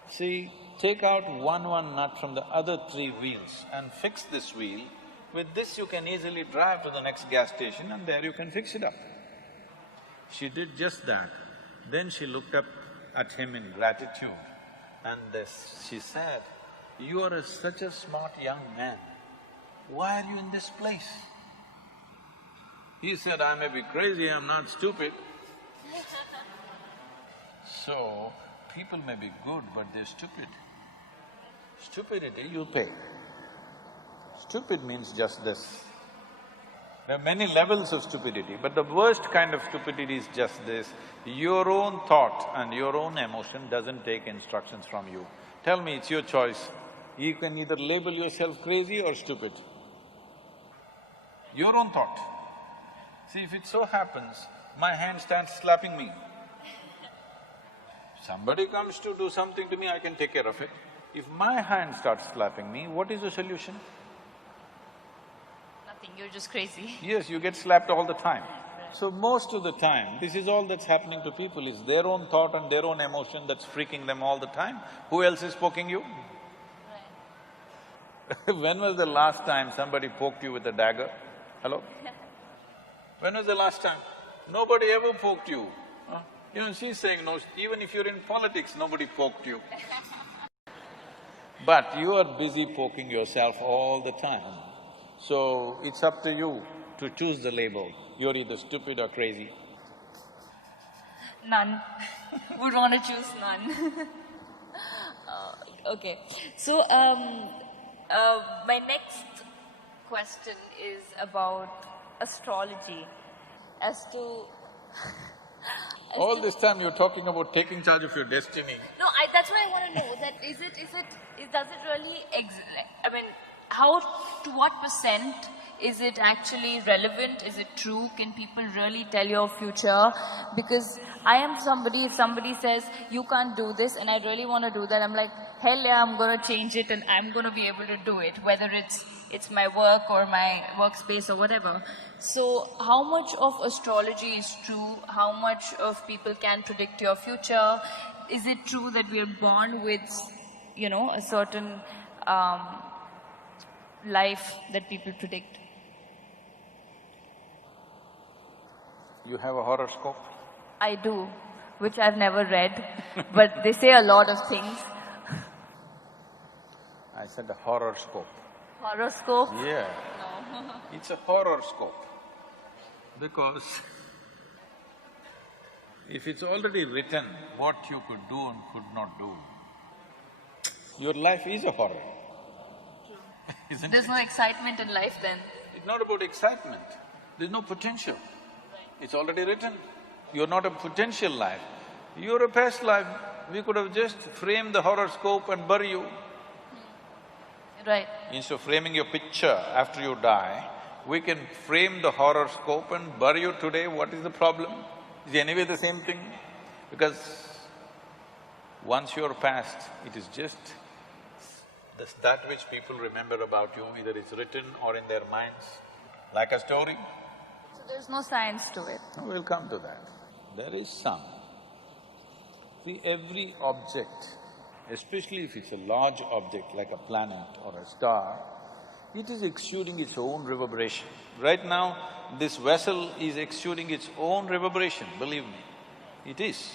"See, take out one nut from the other 3 wheels and fix this wheel. With this you can easily drive to the next gas station and there you can fix it up." She did just that. Then she looked up at him in gratitude and she said, "You are such a smart young man. Why are you in this place?" He said, "I may be crazy, I'm not stupid." So, people may be good, but they're stupid. Stupidity you'll pay. Stupid means just this. There are many levels of stupidity, but the worst kind of stupidity is just this. Your own thought and your own emotion doesn't take instructions from you. Tell me, it's your choice. You can either label yourself crazy or stupid. Your own thought. See, if it so happens, my hand starts slapping me. Somebody comes to do something to me, I can take care of it. If my hand starts slapping me, what is the solution? Nothing, you're just crazy. Yes, you get slapped all the time. So most of the time, this is all that's happening to people, is their own thought and their own emotion that's freaking them all the time. Who else is poking you? Right. When was the last time somebody poked you with a dagger? Hello? When was the last time? Nobody ever poked you. Huh? She's saying no, even if you're in politics, nobody poked you. But you are busy poking yourself all the time. So, it's up to you to choose the label. You're either stupid or crazy. None. Would want to choose none. Okay. So, my next question is about astrology. As to… All this time you're talking about taking charge of your destiny. No, that's what I want to know. That does it really I mean, how, to what percent is it actually relevant? Is it true? Can people really tell your future? Because I am somebody, if somebody says, you can't do this, and I really want to do that, I'm like, hell yeah, I'm going to change it and I'm going to be able to do it, whether it's my work or my workspace or whatever. So how much of astrology is true? How much of people can predict your future? Is it true that we are born with, a certain life that people predict? You have a horoscope? I do, which I've never read, but they say a lot of things. I said a horoscope. Horoscope? Yeah. No. It's a horoscope. Because if it's already written what you could do and could not do, your life is a horror. Isn't There's it? no excitement in life then. It's not about excitement, there's no potential. It's already written. You're not a potential life. You're a past life. We could have just framed the horoscope and bury you. Right. Instead of framing your picture after you die, we can frame the horoscope and bury you today. What is the problem? It's anyway the same thing. Because once you're past, it is just that which people remember about you, either it's written or in their minds, like a story. So there's no science to it. We'll come to that. There is some. See, every object, especially if it's a large object like a planet or a star, it is exuding its own reverberation. Right now, this vessel is exuding its own reverberation, believe me. It is.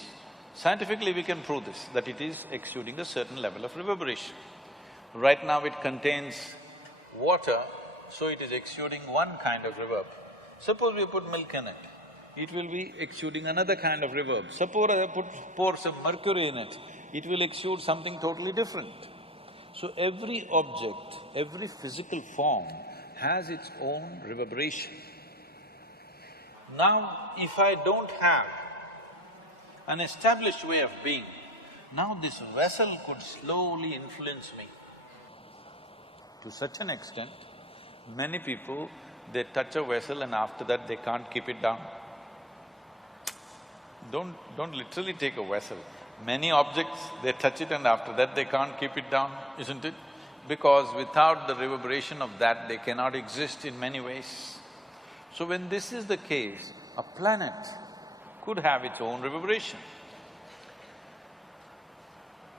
Scientifically, we can prove this, that it is exuding a certain level of reverberation. Right now, it contains water, so it is exuding one kind of reverb. Suppose we put milk in it, it will be exuding another kind of reverb. Suppose I pour some mercury in it, it will exude something totally different. So every object, every physical form has its own reverberation. Now, if I don't have an established way of being, now this vessel could slowly influence me. To such an extent, many people, they touch a vessel and after that they can't keep it down. Don't literally take a vessel. Many objects, they touch it and after that they can't keep it down, isn't it? Because without the reverberation of that, they cannot exist in many ways. So when this is the case, a planet could have its own reverberation.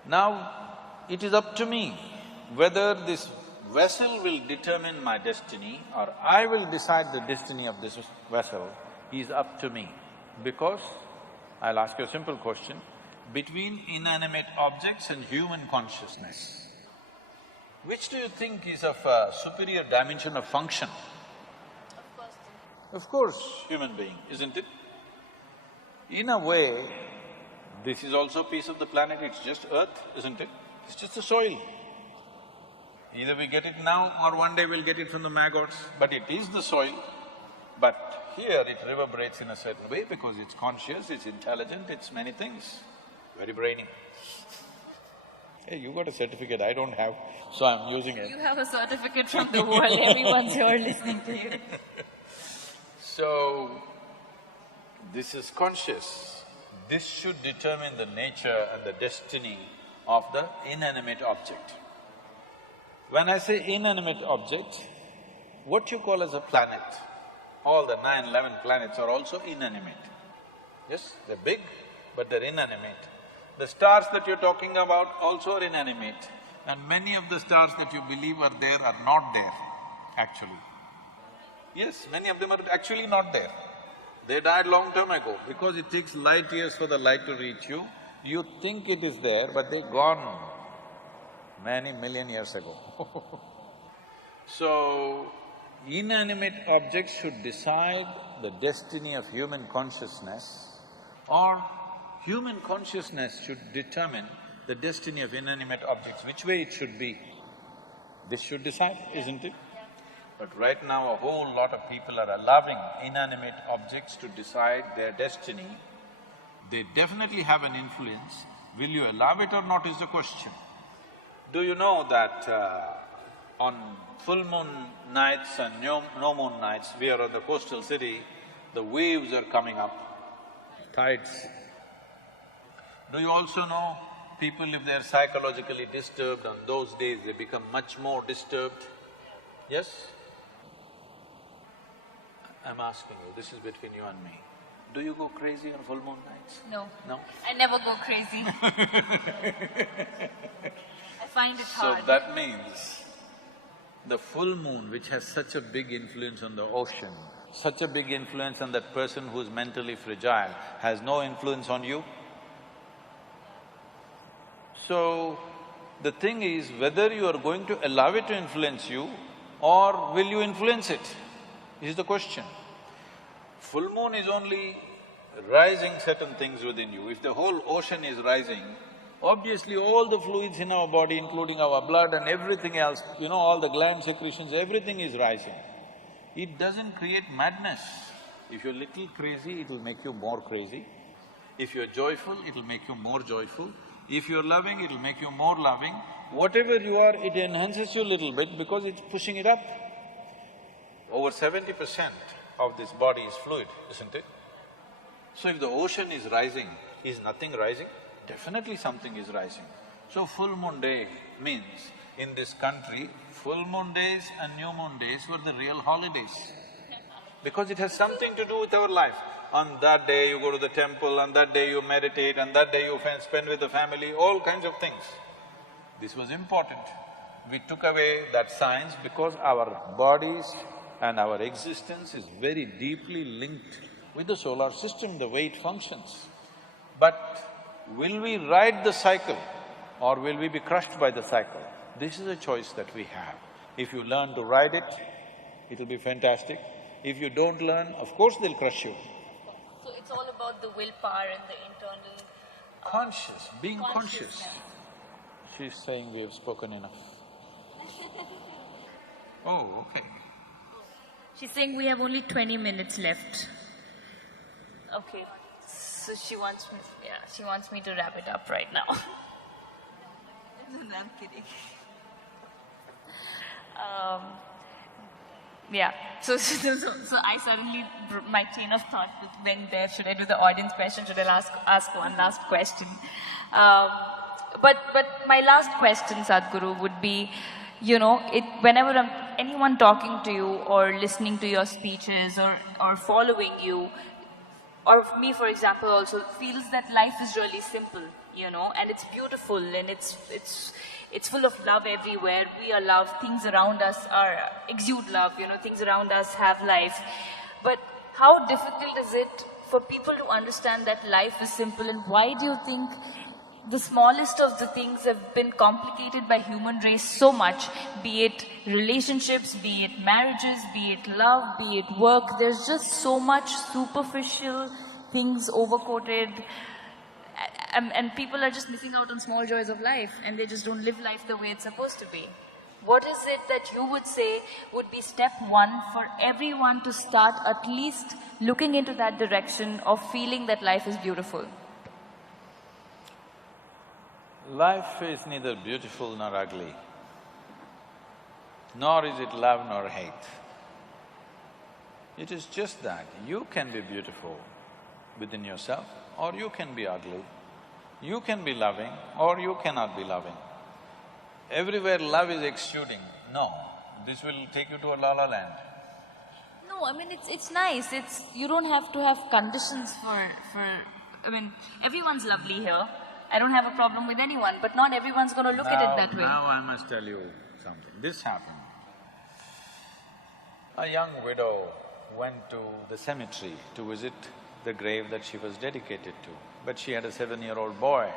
Now, it is up to me whether this vessel will determine my destiny or I will decide the destiny of this vessel is up to me. Because, I'll ask you a simple question, between inanimate objects and human consciousness, which do you think is of a superior dimension of function? Of course, human being, isn't it? In a way, this is also a piece of the planet, it's just earth, isn't it? It's just the soil. Either we get it now or one day we'll get it from the maggots, but it is the soil. But here it reverberates in a certain way because it's conscious, it's intelligent, it's many things, very brainy. Hey, you got a certificate, I don't have, so I'm using it. You have a certificate from the world, everyone's here listening to you. So, this is conscious. This should determine the nature and the destiny of the inanimate object. When I say inanimate object, what you call as a planet, all the 11 planets are also inanimate. Yes, they're big, but they're inanimate. The stars that you're talking about also are inanimate, and many of the stars that you believe are there are not there, actually. Yes, many of them are actually not there. They died long time ago. Because it takes light years for the light to reach you, you think it is there, but they're gone many million years ago. So, inanimate objects should decide the destiny of human consciousness, or human consciousness should determine the destiny of inanimate objects, which way it should be. This should decide, isn't it? But right now, a whole lot of people are allowing inanimate objects to decide their destiny. They definitely have an influence. Will you allow it or not is the question. Do you know that on full moon nights and no moon nights, we are on the coastal city, the waves are coming up, tides. Do you also know people, if they're psychologically disturbed, on those days they become much more disturbed? Yes? I'm asking you, this is between you and me. Do you go crazy on full moon nights? No. No? I never go crazy. I find it hard. So that means the full moon, which has such a big influence on the ocean, such a big influence on that person who's mentally fragile, has no influence on you. So, the thing is whether you are going to allow it to influence you or will you influence it, is the question. Full moon is only rising certain things within you. If the whole ocean is rising, obviously all the fluids in our body, including our blood and everything else, all the gland secretions, everything is rising. It doesn't create madness. If you're little crazy, it will make you more crazy. If you're joyful, it will make you more joyful. If you're loving, it will make you more loving. Whatever you are, it enhances you a little bit because it's pushing it up. Over 70% of this body is fluid, isn't it? So if the ocean is rising, is nothing rising? Definitely something is rising. So full moon day means, in this country, full moon days and new moon days were the real holidays. Because it has something to do with our life. On that day you go to the temple, on that day you meditate, on that day you spend with the family, all kinds of things. This was important. We took away that science because our bodies and our existence is very deeply linked with the solar system, the way it functions. But will we ride the cycle or will we be crushed by the cycle? This is a choice that we have. If you learn to ride it, it'll be fantastic. If you don't learn, of course they'll crush you. So it's all about the willpower and the internal… Being conscious. consciousness. She's saying we have spoken enough. Oh, okay. She's saying we have only 20 minutes left. Okay. So she wants me to wrap it up right now. No, I'm kidding. Yeah, so I suddenly… my chain of thought went there, should I do the audience question, should I ask one last question? But my last question, Sadhguru, would be, whenever anyone talking to you or listening to your speeches or following you, or me for example also, feels that life is really simple, and it's beautiful and it's full of love everywhere. We are love, things around us exude love, things around us have life. But how difficult is it for people to understand that life is simple, and why do you think the smallest of the things have been complicated by human race so much, be it relationships, be it marriages, be it love, be it work? There's just so much superficial things overcoated, and people are just missing out on small joys of life, and they just don't live life the way it's supposed to be. What is it that you would say would be step one for everyone to start at least looking into that direction of feeling that life is beautiful? Life is neither beautiful nor ugly, nor is it love nor hate. It is just that you can be beautiful within yourself or you can be ugly. You can be loving or you cannot be loving. Everywhere love is exuding, no, this will take you to a la-la land. No, I mean, it's nice. You don't have to have conditions I mean, everyone's lovely here. I don't have a problem with anyone, but not everyone's gonna look at it that way. Now I must tell you something. This happened. A young widow went to the cemetery to visit the grave that she was dedicated to, but she had a 7-year-old boy.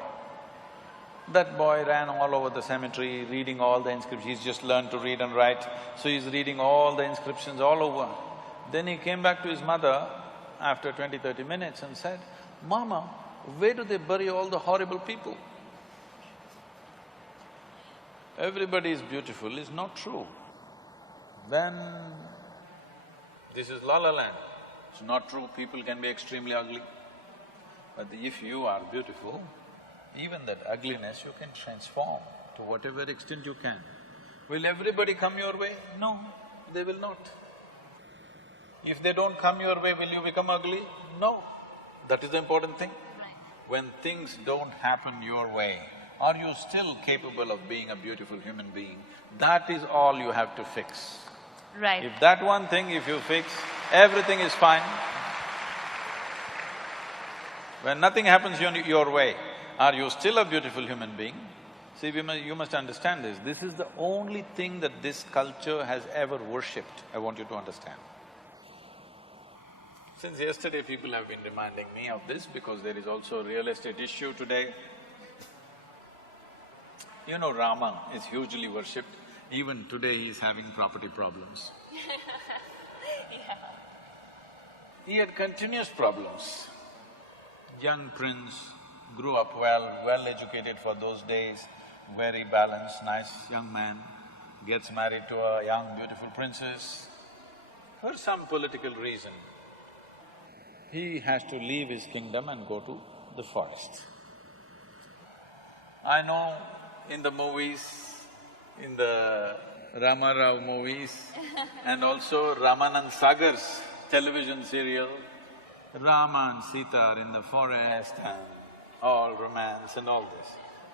That boy ran all over the cemetery, reading all the inscriptions. He's just learned to read and write, so he's reading all the inscriptions all over. Then he came back to his mother after 20-30 minutes and said, "Mama, where do they bury all the horrible people?" Everybody is beautiful is not true. then this is la la land. It's not true, people can be extremely ugly. But if you are beautiful, even that ugliness you can transform to whatever extent you can. Will everybody come your way? No, they will not. If they don't come your way, will you become ugly? No. That is the important thing. When things don't happen your way, are you still capable of being a beautiful human being? That is all you have to fix. Right. If that one thing if you fix, everything is fine. When nothing happens your way, are you still a beautiful human being? See, you must understand this. This is the only thing that this culture has ever worshipped, I want you to understand. Since yesterday people have been reminding me of this because there is also a real estate issue today. You know, Rama is hugely worshipped. Even today he is having property problems. Yeah. He had continuous problems. Young prince, grew up well educated for those days, very balanced, nice young man, gets married to a young, beautiful princess. For some political reason, he has to leave his kingdom and go to the forest. I know in the movies, in the Rama Rao movies and also Ramanand Sagar's television serial, Rama and Sita are in the forest and all romance and all this.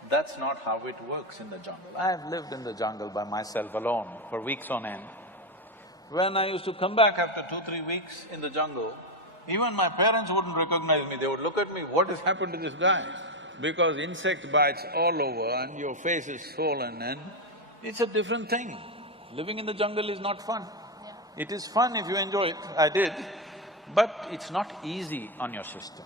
That's not how it works in the jungle. I've lived in the jungle by myself alone for weeks on end. When I used to come back after 2-3 weeks in the jungle, even my parents wouldn't recognize me, they would look at me, what has happened to this guy? Because insect bites all over and your face is swollen and it's a different thing. Living in the jungle is not fun. Yeah. It is fun if you enjoy it, I did, but it's not easy on your system.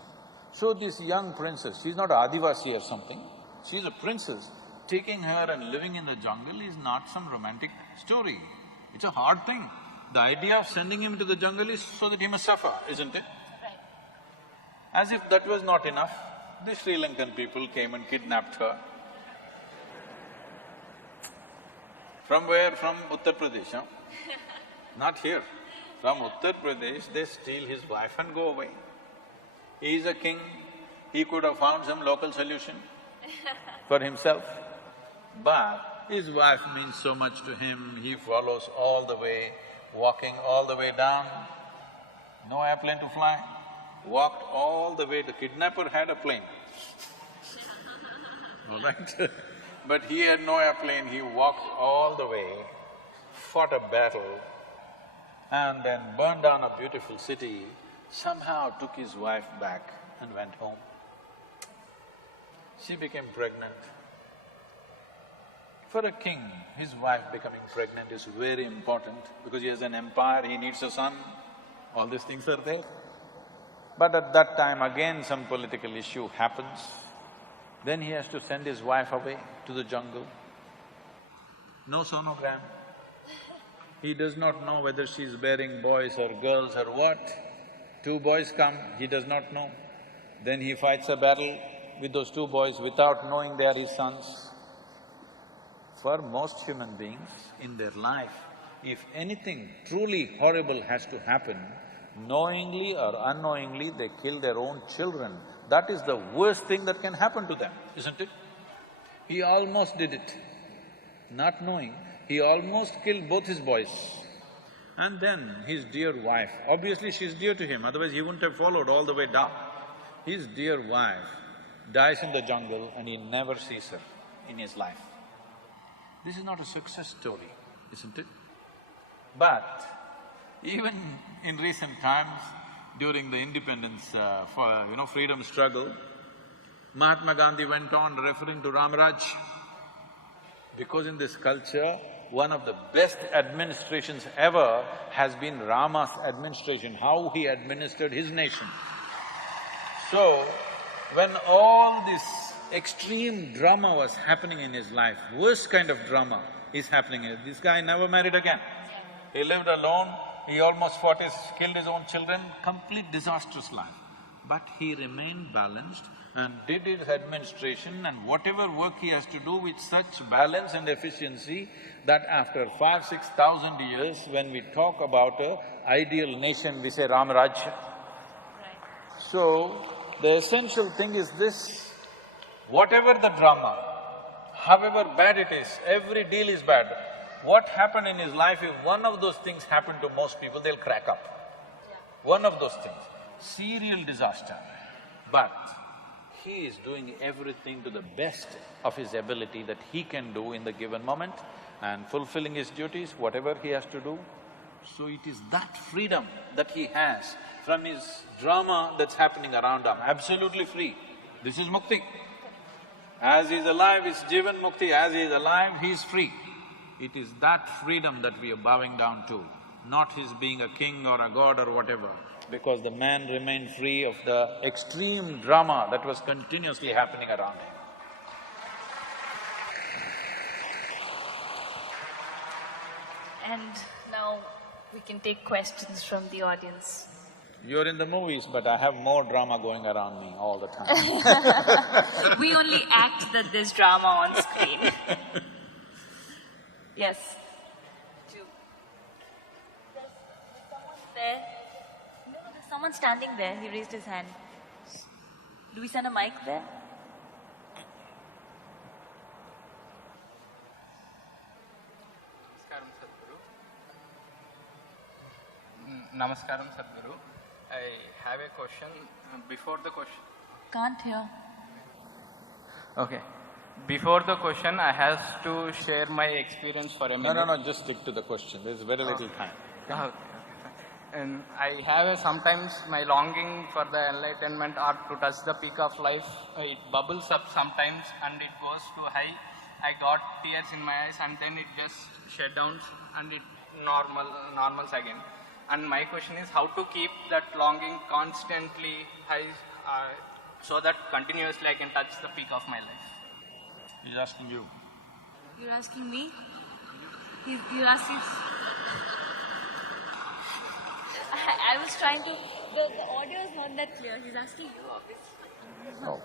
So this young princess, she's not Adivasi or something, she's a princess. Taking her and living in the jungle is not some romantic story. It's a hard thing. The idea of sending him to the jungle is so that he must suffer, isn't it? Right. As if that was not enough, the Sri Lankan people came and kidnapped her. From where? From Uttar Pradesh, huh? Not here. From Uttar Pradesh, they steal his wife and go away. He is a king, he could have found some local solution for himself. But his wife means so much to him, he follows all the way, walking all the way down, no airplane to fly, walked all the way, the kidnapper had a plane. All right but he had no airplane, he walked all the way, fought a battle and then burned down a beautiful city, somehow took his wife back and went home. She became pregnant. For a king, his wife becoming pregnant is very important because he has an empire, he needs a son, all these things are there. But at that time again some political issue happens, then he has to send his wife away to the jungle. No sonogram. He does not know whether she's bearing boys or girls or what. 2 boys come, he does not know. Then he fights a battle with those 2 boys without knowing they are his sons. For most human beings in their life, if anything truly horrible has to happen, knowingly or unknowingly they kill their own children. That is the worst thing that can happen to them, isn't it? He almost did it. Not knowing, he almost killed both his boys. And then his dear wife, obviously she's dear to him, otherwise he wouldn't have followed all the way down. His dear wife dies in the jungle and he never sees her in his life. This is not a success story, isn't it? But even in recent times, during the independence freedom struggle, Mahatma Gandhi went on referring to Ramaraj. Because in this culture, one of the best administrations ever has been Rama's administration, how he administered his nation. So, when all this extreme drama was happening in his life, worst kind of drama is happening, this guy never married again. He lived alone, he almost killed his own children, complete disastrous life. but he remained balanced and did his administration and whatever work he has to do with such balance and efficiency that after 5,000–6,000 years, when we talk about a ideal nation, we say Ramarajya. Right. So, the essential thing is this, whatever the drama, however bad it is, every deal is bad. What happened in his life, if one of those things happened to most people, they'll crack up. One of those things, serial disaster. But he is doing everything to the best of his ability that he can do in the given moment and fulfilling his duties, whatever he has to do. So it is that freedom that he has from his drama that's happening around him, absolutely free. This is mukti. As he is alive, is Jivan Mukti, as he is alive, he is free. It is that freedom that we are bowing down to, not his being a king or a god or whatever, because the man remained free of the extreme drama that was continuously happening around him. And now we can take questions from the audience. You're in the movies, but I have more drama going around me all the time. We only act that there's drama on screen. Yes. Two. There's someone there. No, there's someone standing there. He raised his hand. Do we send a mic there? Namaskaram, Sadhguru. I have a question. Before the question… Can't hear. Okay. Before the question, I have to share my experience for a minute. No, just stick to the question, there's very little time. Okay. And I have sometimes my longing for the enlightenment or to touch the peak of life. It bubbles up sometimes and it goes too high. I got tears in my eyes and then it just shut down and it normals again. And my question is how to keep that longing constantly high so that continuously I can touch the peak of my life. He's asking you. You're asking me? You're asking… I was trying to… The audio is not that clear. He's asking you, obviously. Oh.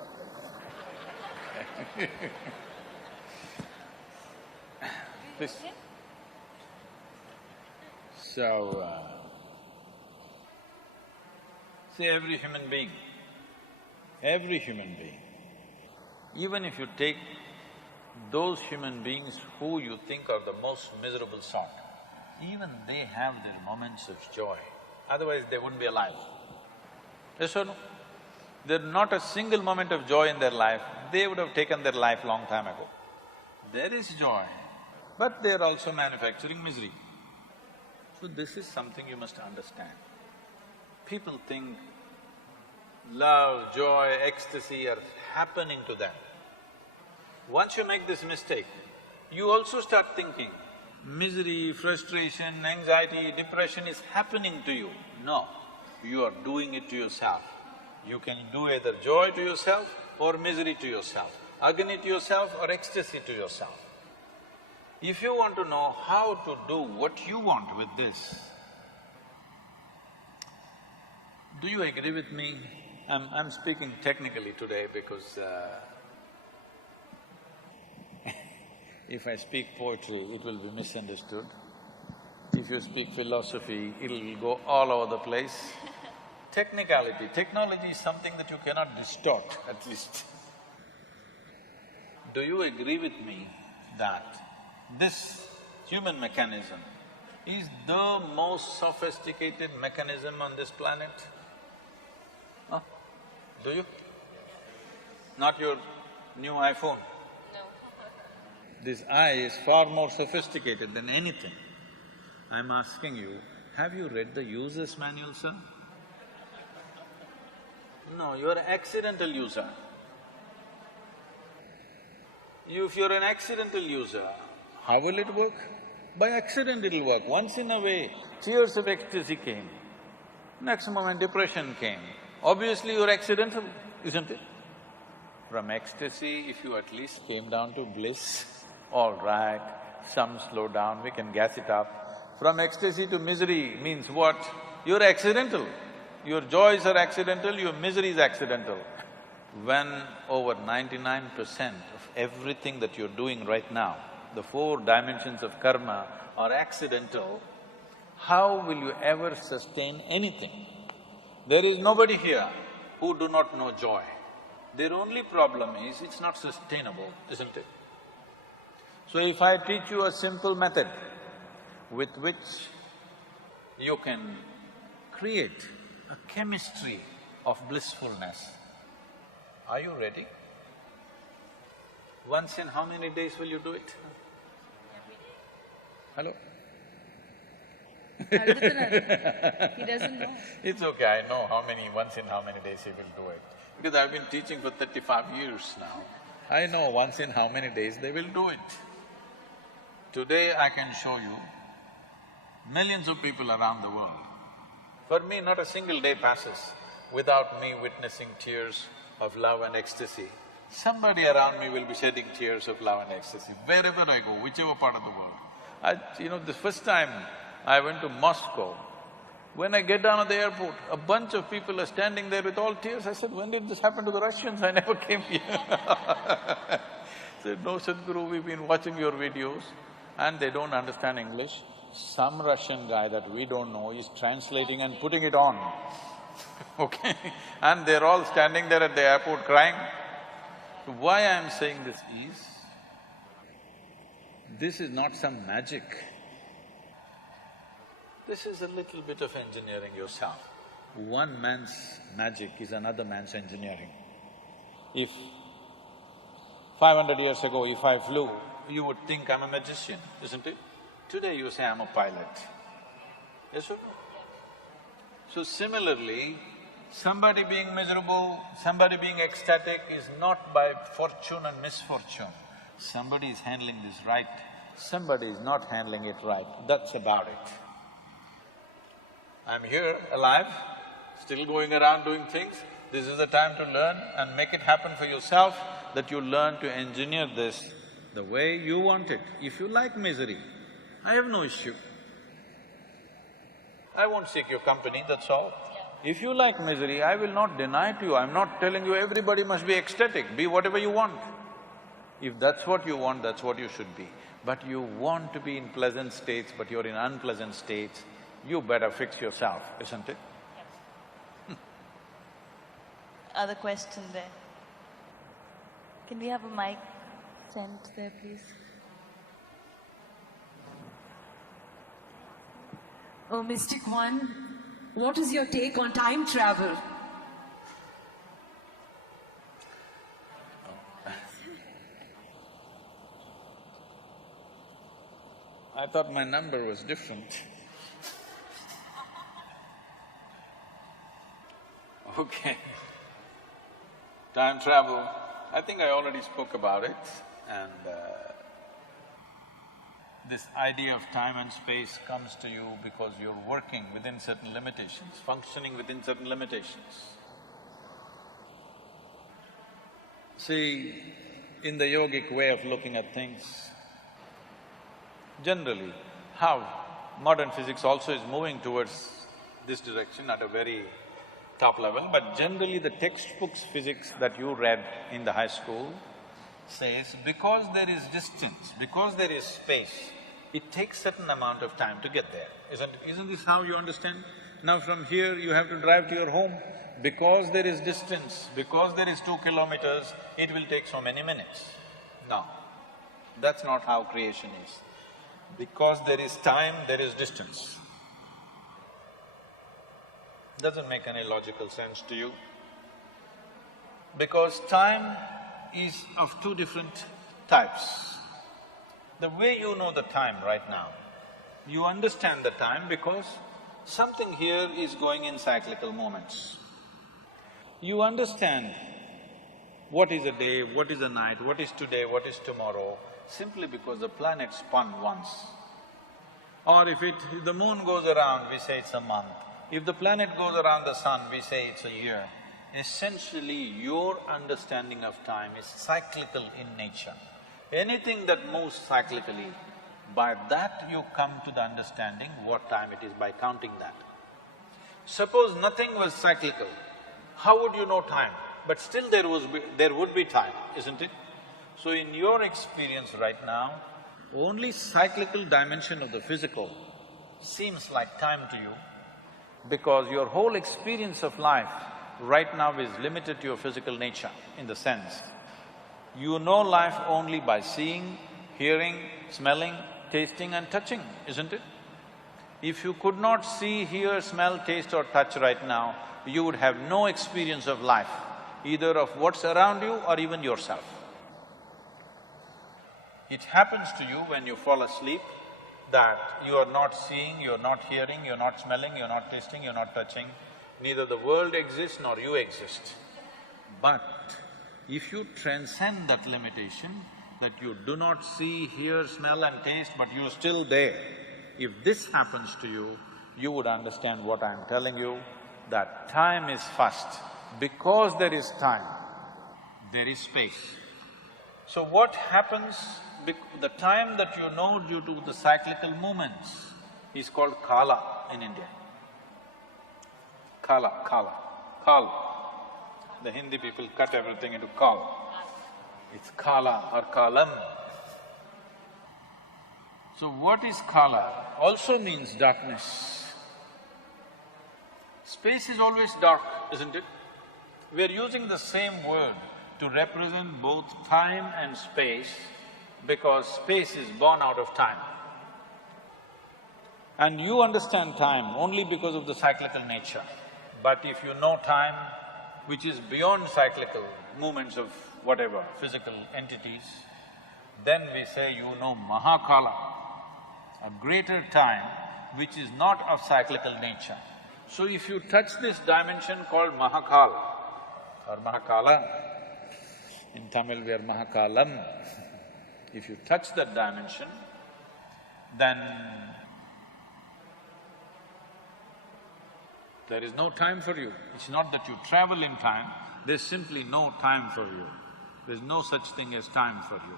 Please. So, see, every human being, even if you take those human beings who you think are the most miserable sort, even they have their moments of joy, otherwise they wouldn't be alive. Yes or no? There's not a single moment of joy in their life, they would have taken their life long time ago. There is joy, but they're also manufacturing misery. So this is something you must understand. People think love, joy, ecstasy are happening to them. Once you make this mistake, you also start thinking, misery, frustration, anxiety, depression is happening to you. No, you are doing it to yourself. You can do either joy to yourself or misery to yourself, agony to yourself or ecstasy to yourself. If you want to know how to do what you want with this, do you agree with me? I'm speaking technically today because if I speak poetry, it will be misunderstood. If you speak philosophy, it'll go all over the place. Technicality, technology is something that you cannot distort, at least. Do you agree with me that this human mechanism is the most sophisticated mechanism on this planet? Huh? Do you? Not your new iPhone? No. This eye is far more sophisticated than anything. I'm asking you, have you read the user's manual, sir? No, you're an accidental user. If you're an accidental user, how will it work? By accident it'll work. Once in a way, tears of ecstasy came. Next moment depression came. Obviously you're accidental, isn't it? From ecstasy, if you at least came down to bliss, all right, some slow down, we can gas it up. From ecstasy to misery means what? You're accidental. Your joys are accidental, your misery is accidental. When over 99% of everything that you're doing right now, the four dimensions of karma are accidental, how will you ever sustain anything? There is nobody here who do not know joy. Their only problem is it's not sustainable, isn't it? So if I teach you a simple method with which you can create a chemistry of blissfulness, are you ready? Once in how many days will you do it? Hello? He doesn't know. It's okay, I know once in how many days he will do it. Because I've been teaching for 35 years now. I know once in how many days they will do it. Today I can show you millions of people around the world. For me, not a single day passes without me witnessing tears of love and ecstasy. Somebody around me will be shedding tears of love and ecstasy, wherever I go, whichever part of the world. The first time I went to Moscow, when I get down at the airport, a bunch of people are standing there with all tears. I said, when did this happen to the Russians? I never came here. Said, no, Sadhguru, we've been watching your videos and they don't understand English. Some Russian guy that we don't know is translating and putting it on, okay? And they're all standing there at the airport crying. Why I'm saying this is not some magic. This is a little bit of engineering yourself. One man's magic is another man's engineering. If 500 years ago, if I flew, you would think I'm a magician, isn't it? Today you say I'm a pilot. Yes or no? So similarly, somebody being miserable, somebody being ecstatic is not by fortune and misfortune. Somebody is handling this right, somebody is not handling it right, that's about it. I'm here, alive, still going around doing things. This is the time to learn and make it happen for yourself, that you learn to engineer this the way you want it. If you like misery, I have no issue. I won't seek your company, that's all. If you like misery, I will not deny to you, I'm not telling you everybody must be ecstatic, be whatever you want. If that's what you want, that's what you should be. But you want to be in pleasant states, but you're in unpleasant states, you better fix yourself, isn't it? Other question there. Can we have a mic sent there, please? Oh, Mystic One, what is your take on time travel? I thought my number was different. Okay. Time travel, I think I already spoke about it, and this idea of time and space comes to you because you're working within certain limitations, functioning within certain limitations. See, in the yogic way of looking at things, generally, how modern physics also is moving towards this direction at a very top level, but generally the textbooks physics that you read in the high school says because there is distance, because there is space, it takes certain amount of time to get there, isn't this how you understand? Now from here you have to drive to your home, because there is distance, because there is 2 kilometers, it will take so many minutes. No, that's not how creation is. Because there is time, there is distance. Doesn't make any logical sense to you. Because time is of two different types. The way you know the time right now, you understand the time because something here is going in cyclical moments. You understand what is a day, what is a night, what is today, what is tomorrow, simply because the planet spun once. Or if the moon goes around, we say it's a month. If the planet goes around the sun, we say it's a year. Essentially, your understanding of time is cyclical in nature. Anything that moves cyclically, by that you come to the understanding what time it is, by counting that. Suppose nothing was cyclical, how would you know time? But still there would be time, isn't it? So in your experience right now, only cyclical dimension of the physical seems like time to you because your whole experience of life right now is limited to your physical nature in the sense you know life only by seeing, hearing, smelling, tasting and touching, isn't it? If you could not see, hear, smell, taste or touch right now, you would have no experience of life, either of what's around you or even yourself. It happens to you when you fall asleep that you are not seeing, you're not hearing, you're not smelling, you're not tasting, you're not touching. Neither the world exists nor you exist. But if you transcend that limitation, that you do not see, hear, smell and taste, but you're still there, if this happens to you, you would understand what I'm telling you, that time is first. Because there is time, there is space. So what happens, the time that you know due to the cyclical movements is called kala in India. Kala. The Hindi people cut everything into kal. It's kala or kalam. So what is kala? Also means darkness. Space is always dark, isn't it? We're using the same word to represent both time and space because space is born out of time. And you understand time only because of the cyclical nature. But if you know time, which is beyond cyclical movements of whatever, physical entities, then we say you know Mahakala, a greater time which is not of cyclical nature. So if you touch this dimension called Mahakal or Mahakala, in Tamil we are Mahakalam, if you touch that dimension, then there is no time for you. It's not that you travel in time, there's simply no time for you. There's no such thing as time for you.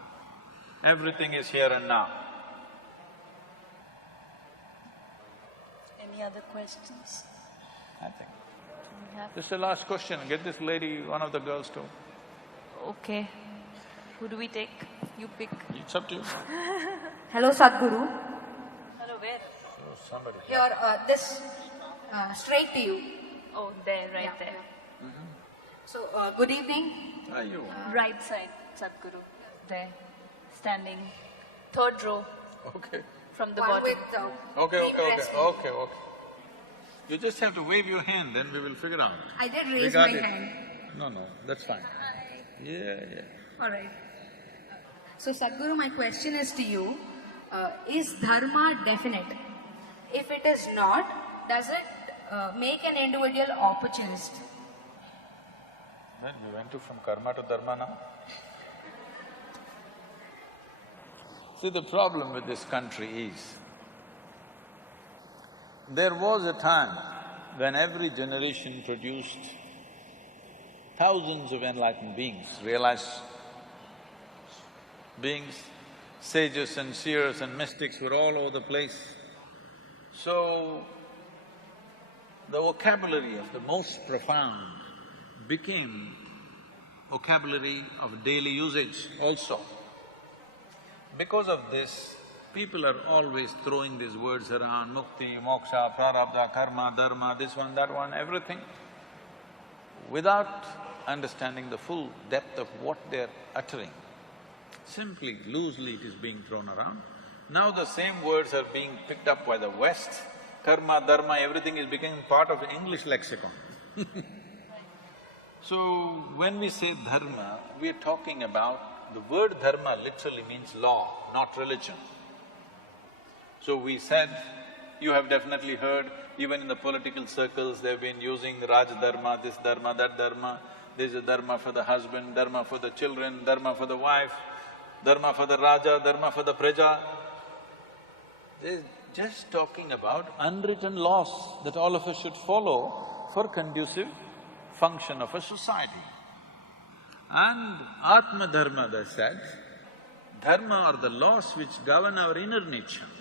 Everything is here and now. Any other questions? I think. We have… This is the last question, get this lady, one of the girls too. Okay. Who do we take? You pick. It's up to you. Hello, Sadhguru. Hello, where? Oh, somebody. Here, this, straight to you. Oh, there, right there. So, good evening. Are you? Right side, Sadhguru. There. Standing. Third row Okay. from the One bottom. with Okay. You just have to wave your hand, then we will figure out. I did We raise got my it. hand. No, that's fine. Yeah. All right. So, Sadhguru, my question is to you, is dharma definite? If it is not, does it make an individual opportunist? Well, we went from karma to dharma now. See, the problem with this country is, there was a time when every generation produced thousands of enlightened beings, realized beings, sages and seers and mystics were all over the place. So, the vocabulary of the most profound became vocabulary of daily usage also. Because of this, people are always throwing these words around, mukti, moksha, prarabdha, karma, dharma, this one, that one, everything, without understanding the full depth of what they're uttering. Simply, loosely it is being thrown around. Now the same words are being picked up by the West, karma, dharma, everything is becoming part of the English lexicon. So, when we say dharma, we are talking about… the word dharma literally means law, not religion. So we said, you have definitely heard, even in the political circles, they've been using Raj dharma, this dharma, that dharma. There's a dharma for the husband, dharma for the children, dharma for the wife, dharma for the raja, dharma for the praja. They're just talking about unwritten laws that all of us should follow for conducive function of a society. And Atma Dharma, they said, dharma are the laws which govern our inner nature.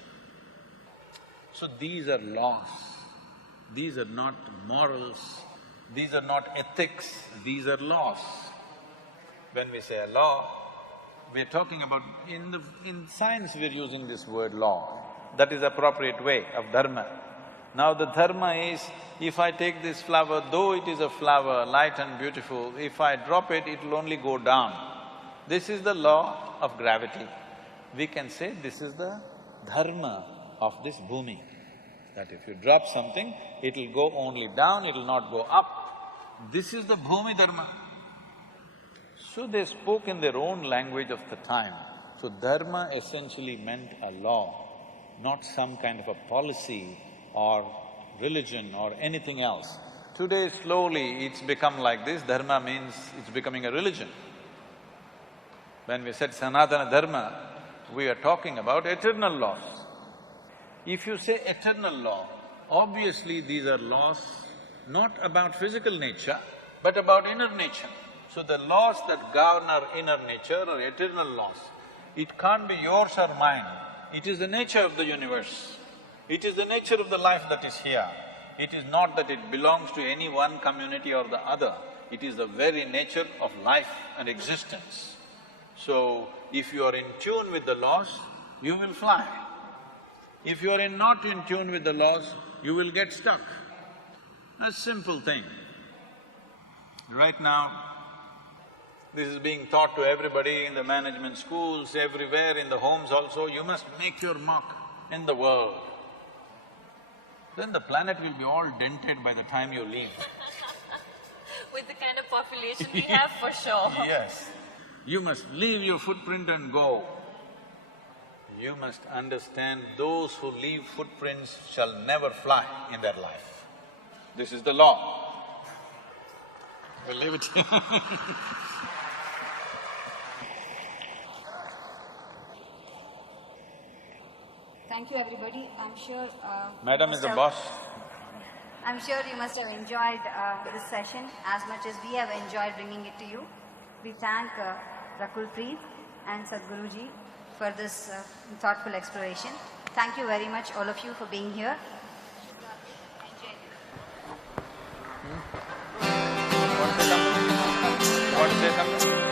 So these are laws. These are not morals, these are not ethics, these are laws. When we say a law, we're talking about… in science we're using this word law. That is appropriate way of dharma. Now the dharma is, if I take this flower, though it is a flower, light and beautiful, if I drop it, it'll only go down. This is the law of gravity. We can say this is the dharma of this bhumi, that if you drop something, it'll go only down, it'll not go up. This is the bhumi dharma. So they spoke in their own language of the time. So dharma essentially meant a law, not some kind of a policy or religion or anything else. Today slowly it's become like this, dharma means it's becoming a religion. When we said Sanatana Dharma, we are talking about eternal laws. If you say eternal law, obviously these are laws not about physical nature, but about inner nature. So the laws that govern our inner nature are eternal laws. It can't be yours or mine, it is the nature of the universe. It is the nature of the life that is here. It is not that it belongs to any one community or the other, it is the very nature of life and existence. So, if you are in tune with the laws, you will fly. If you are not in tune with the laws, you will get stuck. A simple thing. Right now, this is being taught to everybody in the management schools, everywhere, in the homes also, you must make your mark in the world. Then the planet will be all dented by the time you leave. With the kind of population we have, for sure. Yes. You must leave your footprint and go. You must understand those who leave footprints shall never fly in their life. This is the law. We'll leave it here. Thank you, everybody. I'm sure… Madam is the boss. I'm sure you must have enjoyed this session as much as we have enjoyed bringing it to you. We thank Rakul Preet and Sadhguruji for this thoughtful exploration. Thank you very much, all of you, for being here. Want to say something?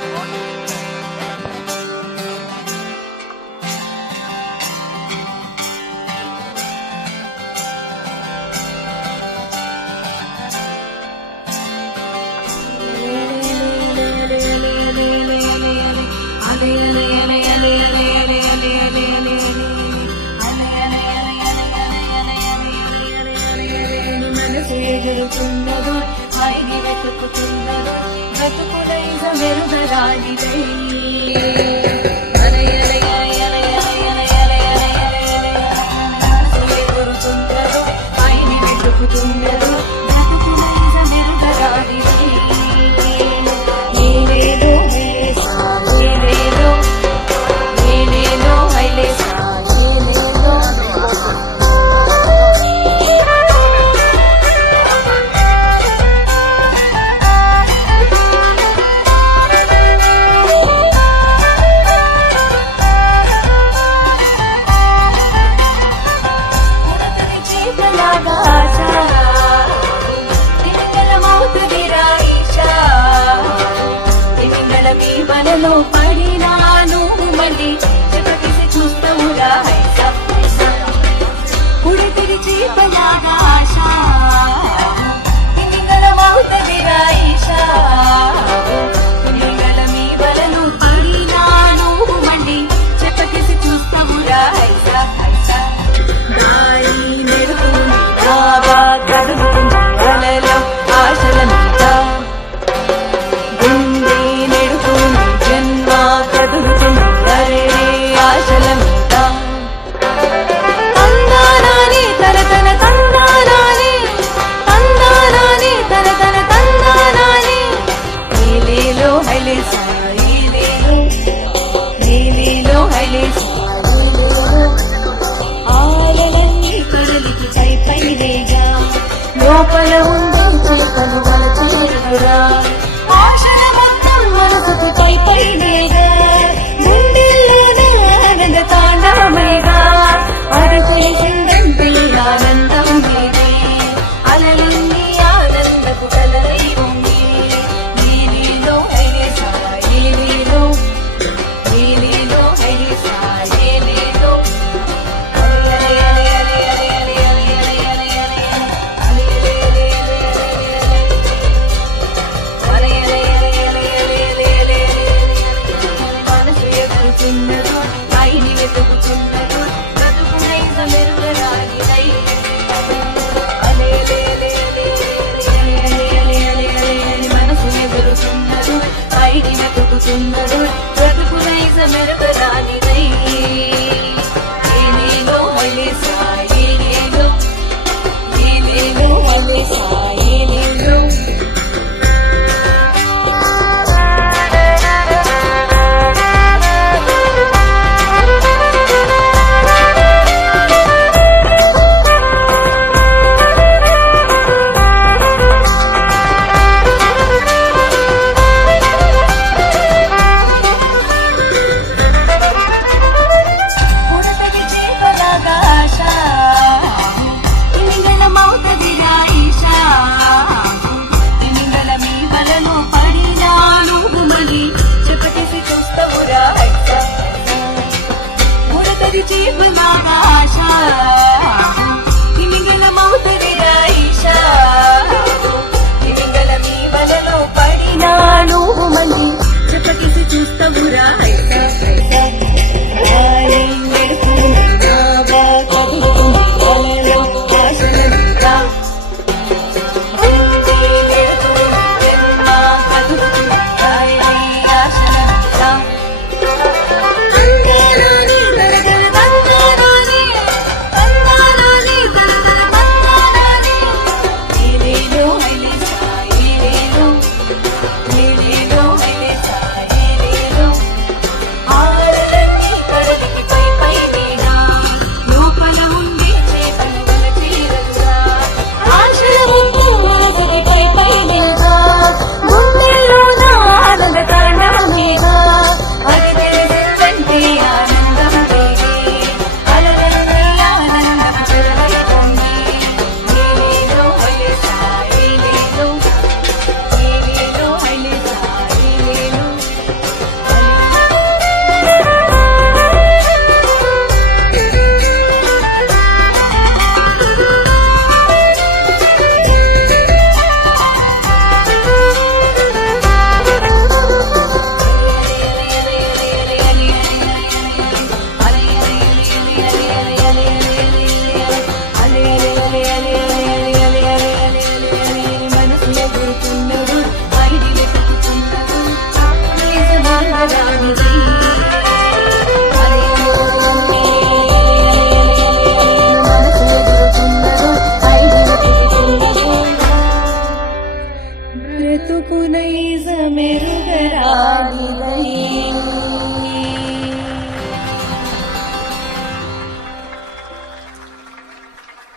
తిరుగుతున్నడు బ్రతుకు నైజ మెరకరానిదై ఏనేలో హళ్ళి సాయేనేలో ఏనేలో హళ్ళి సాయేనేలో చూస్తావురా మనసులో గుర్తున్నడు ID వెతుకుతున్నడు నిజమానరానిదై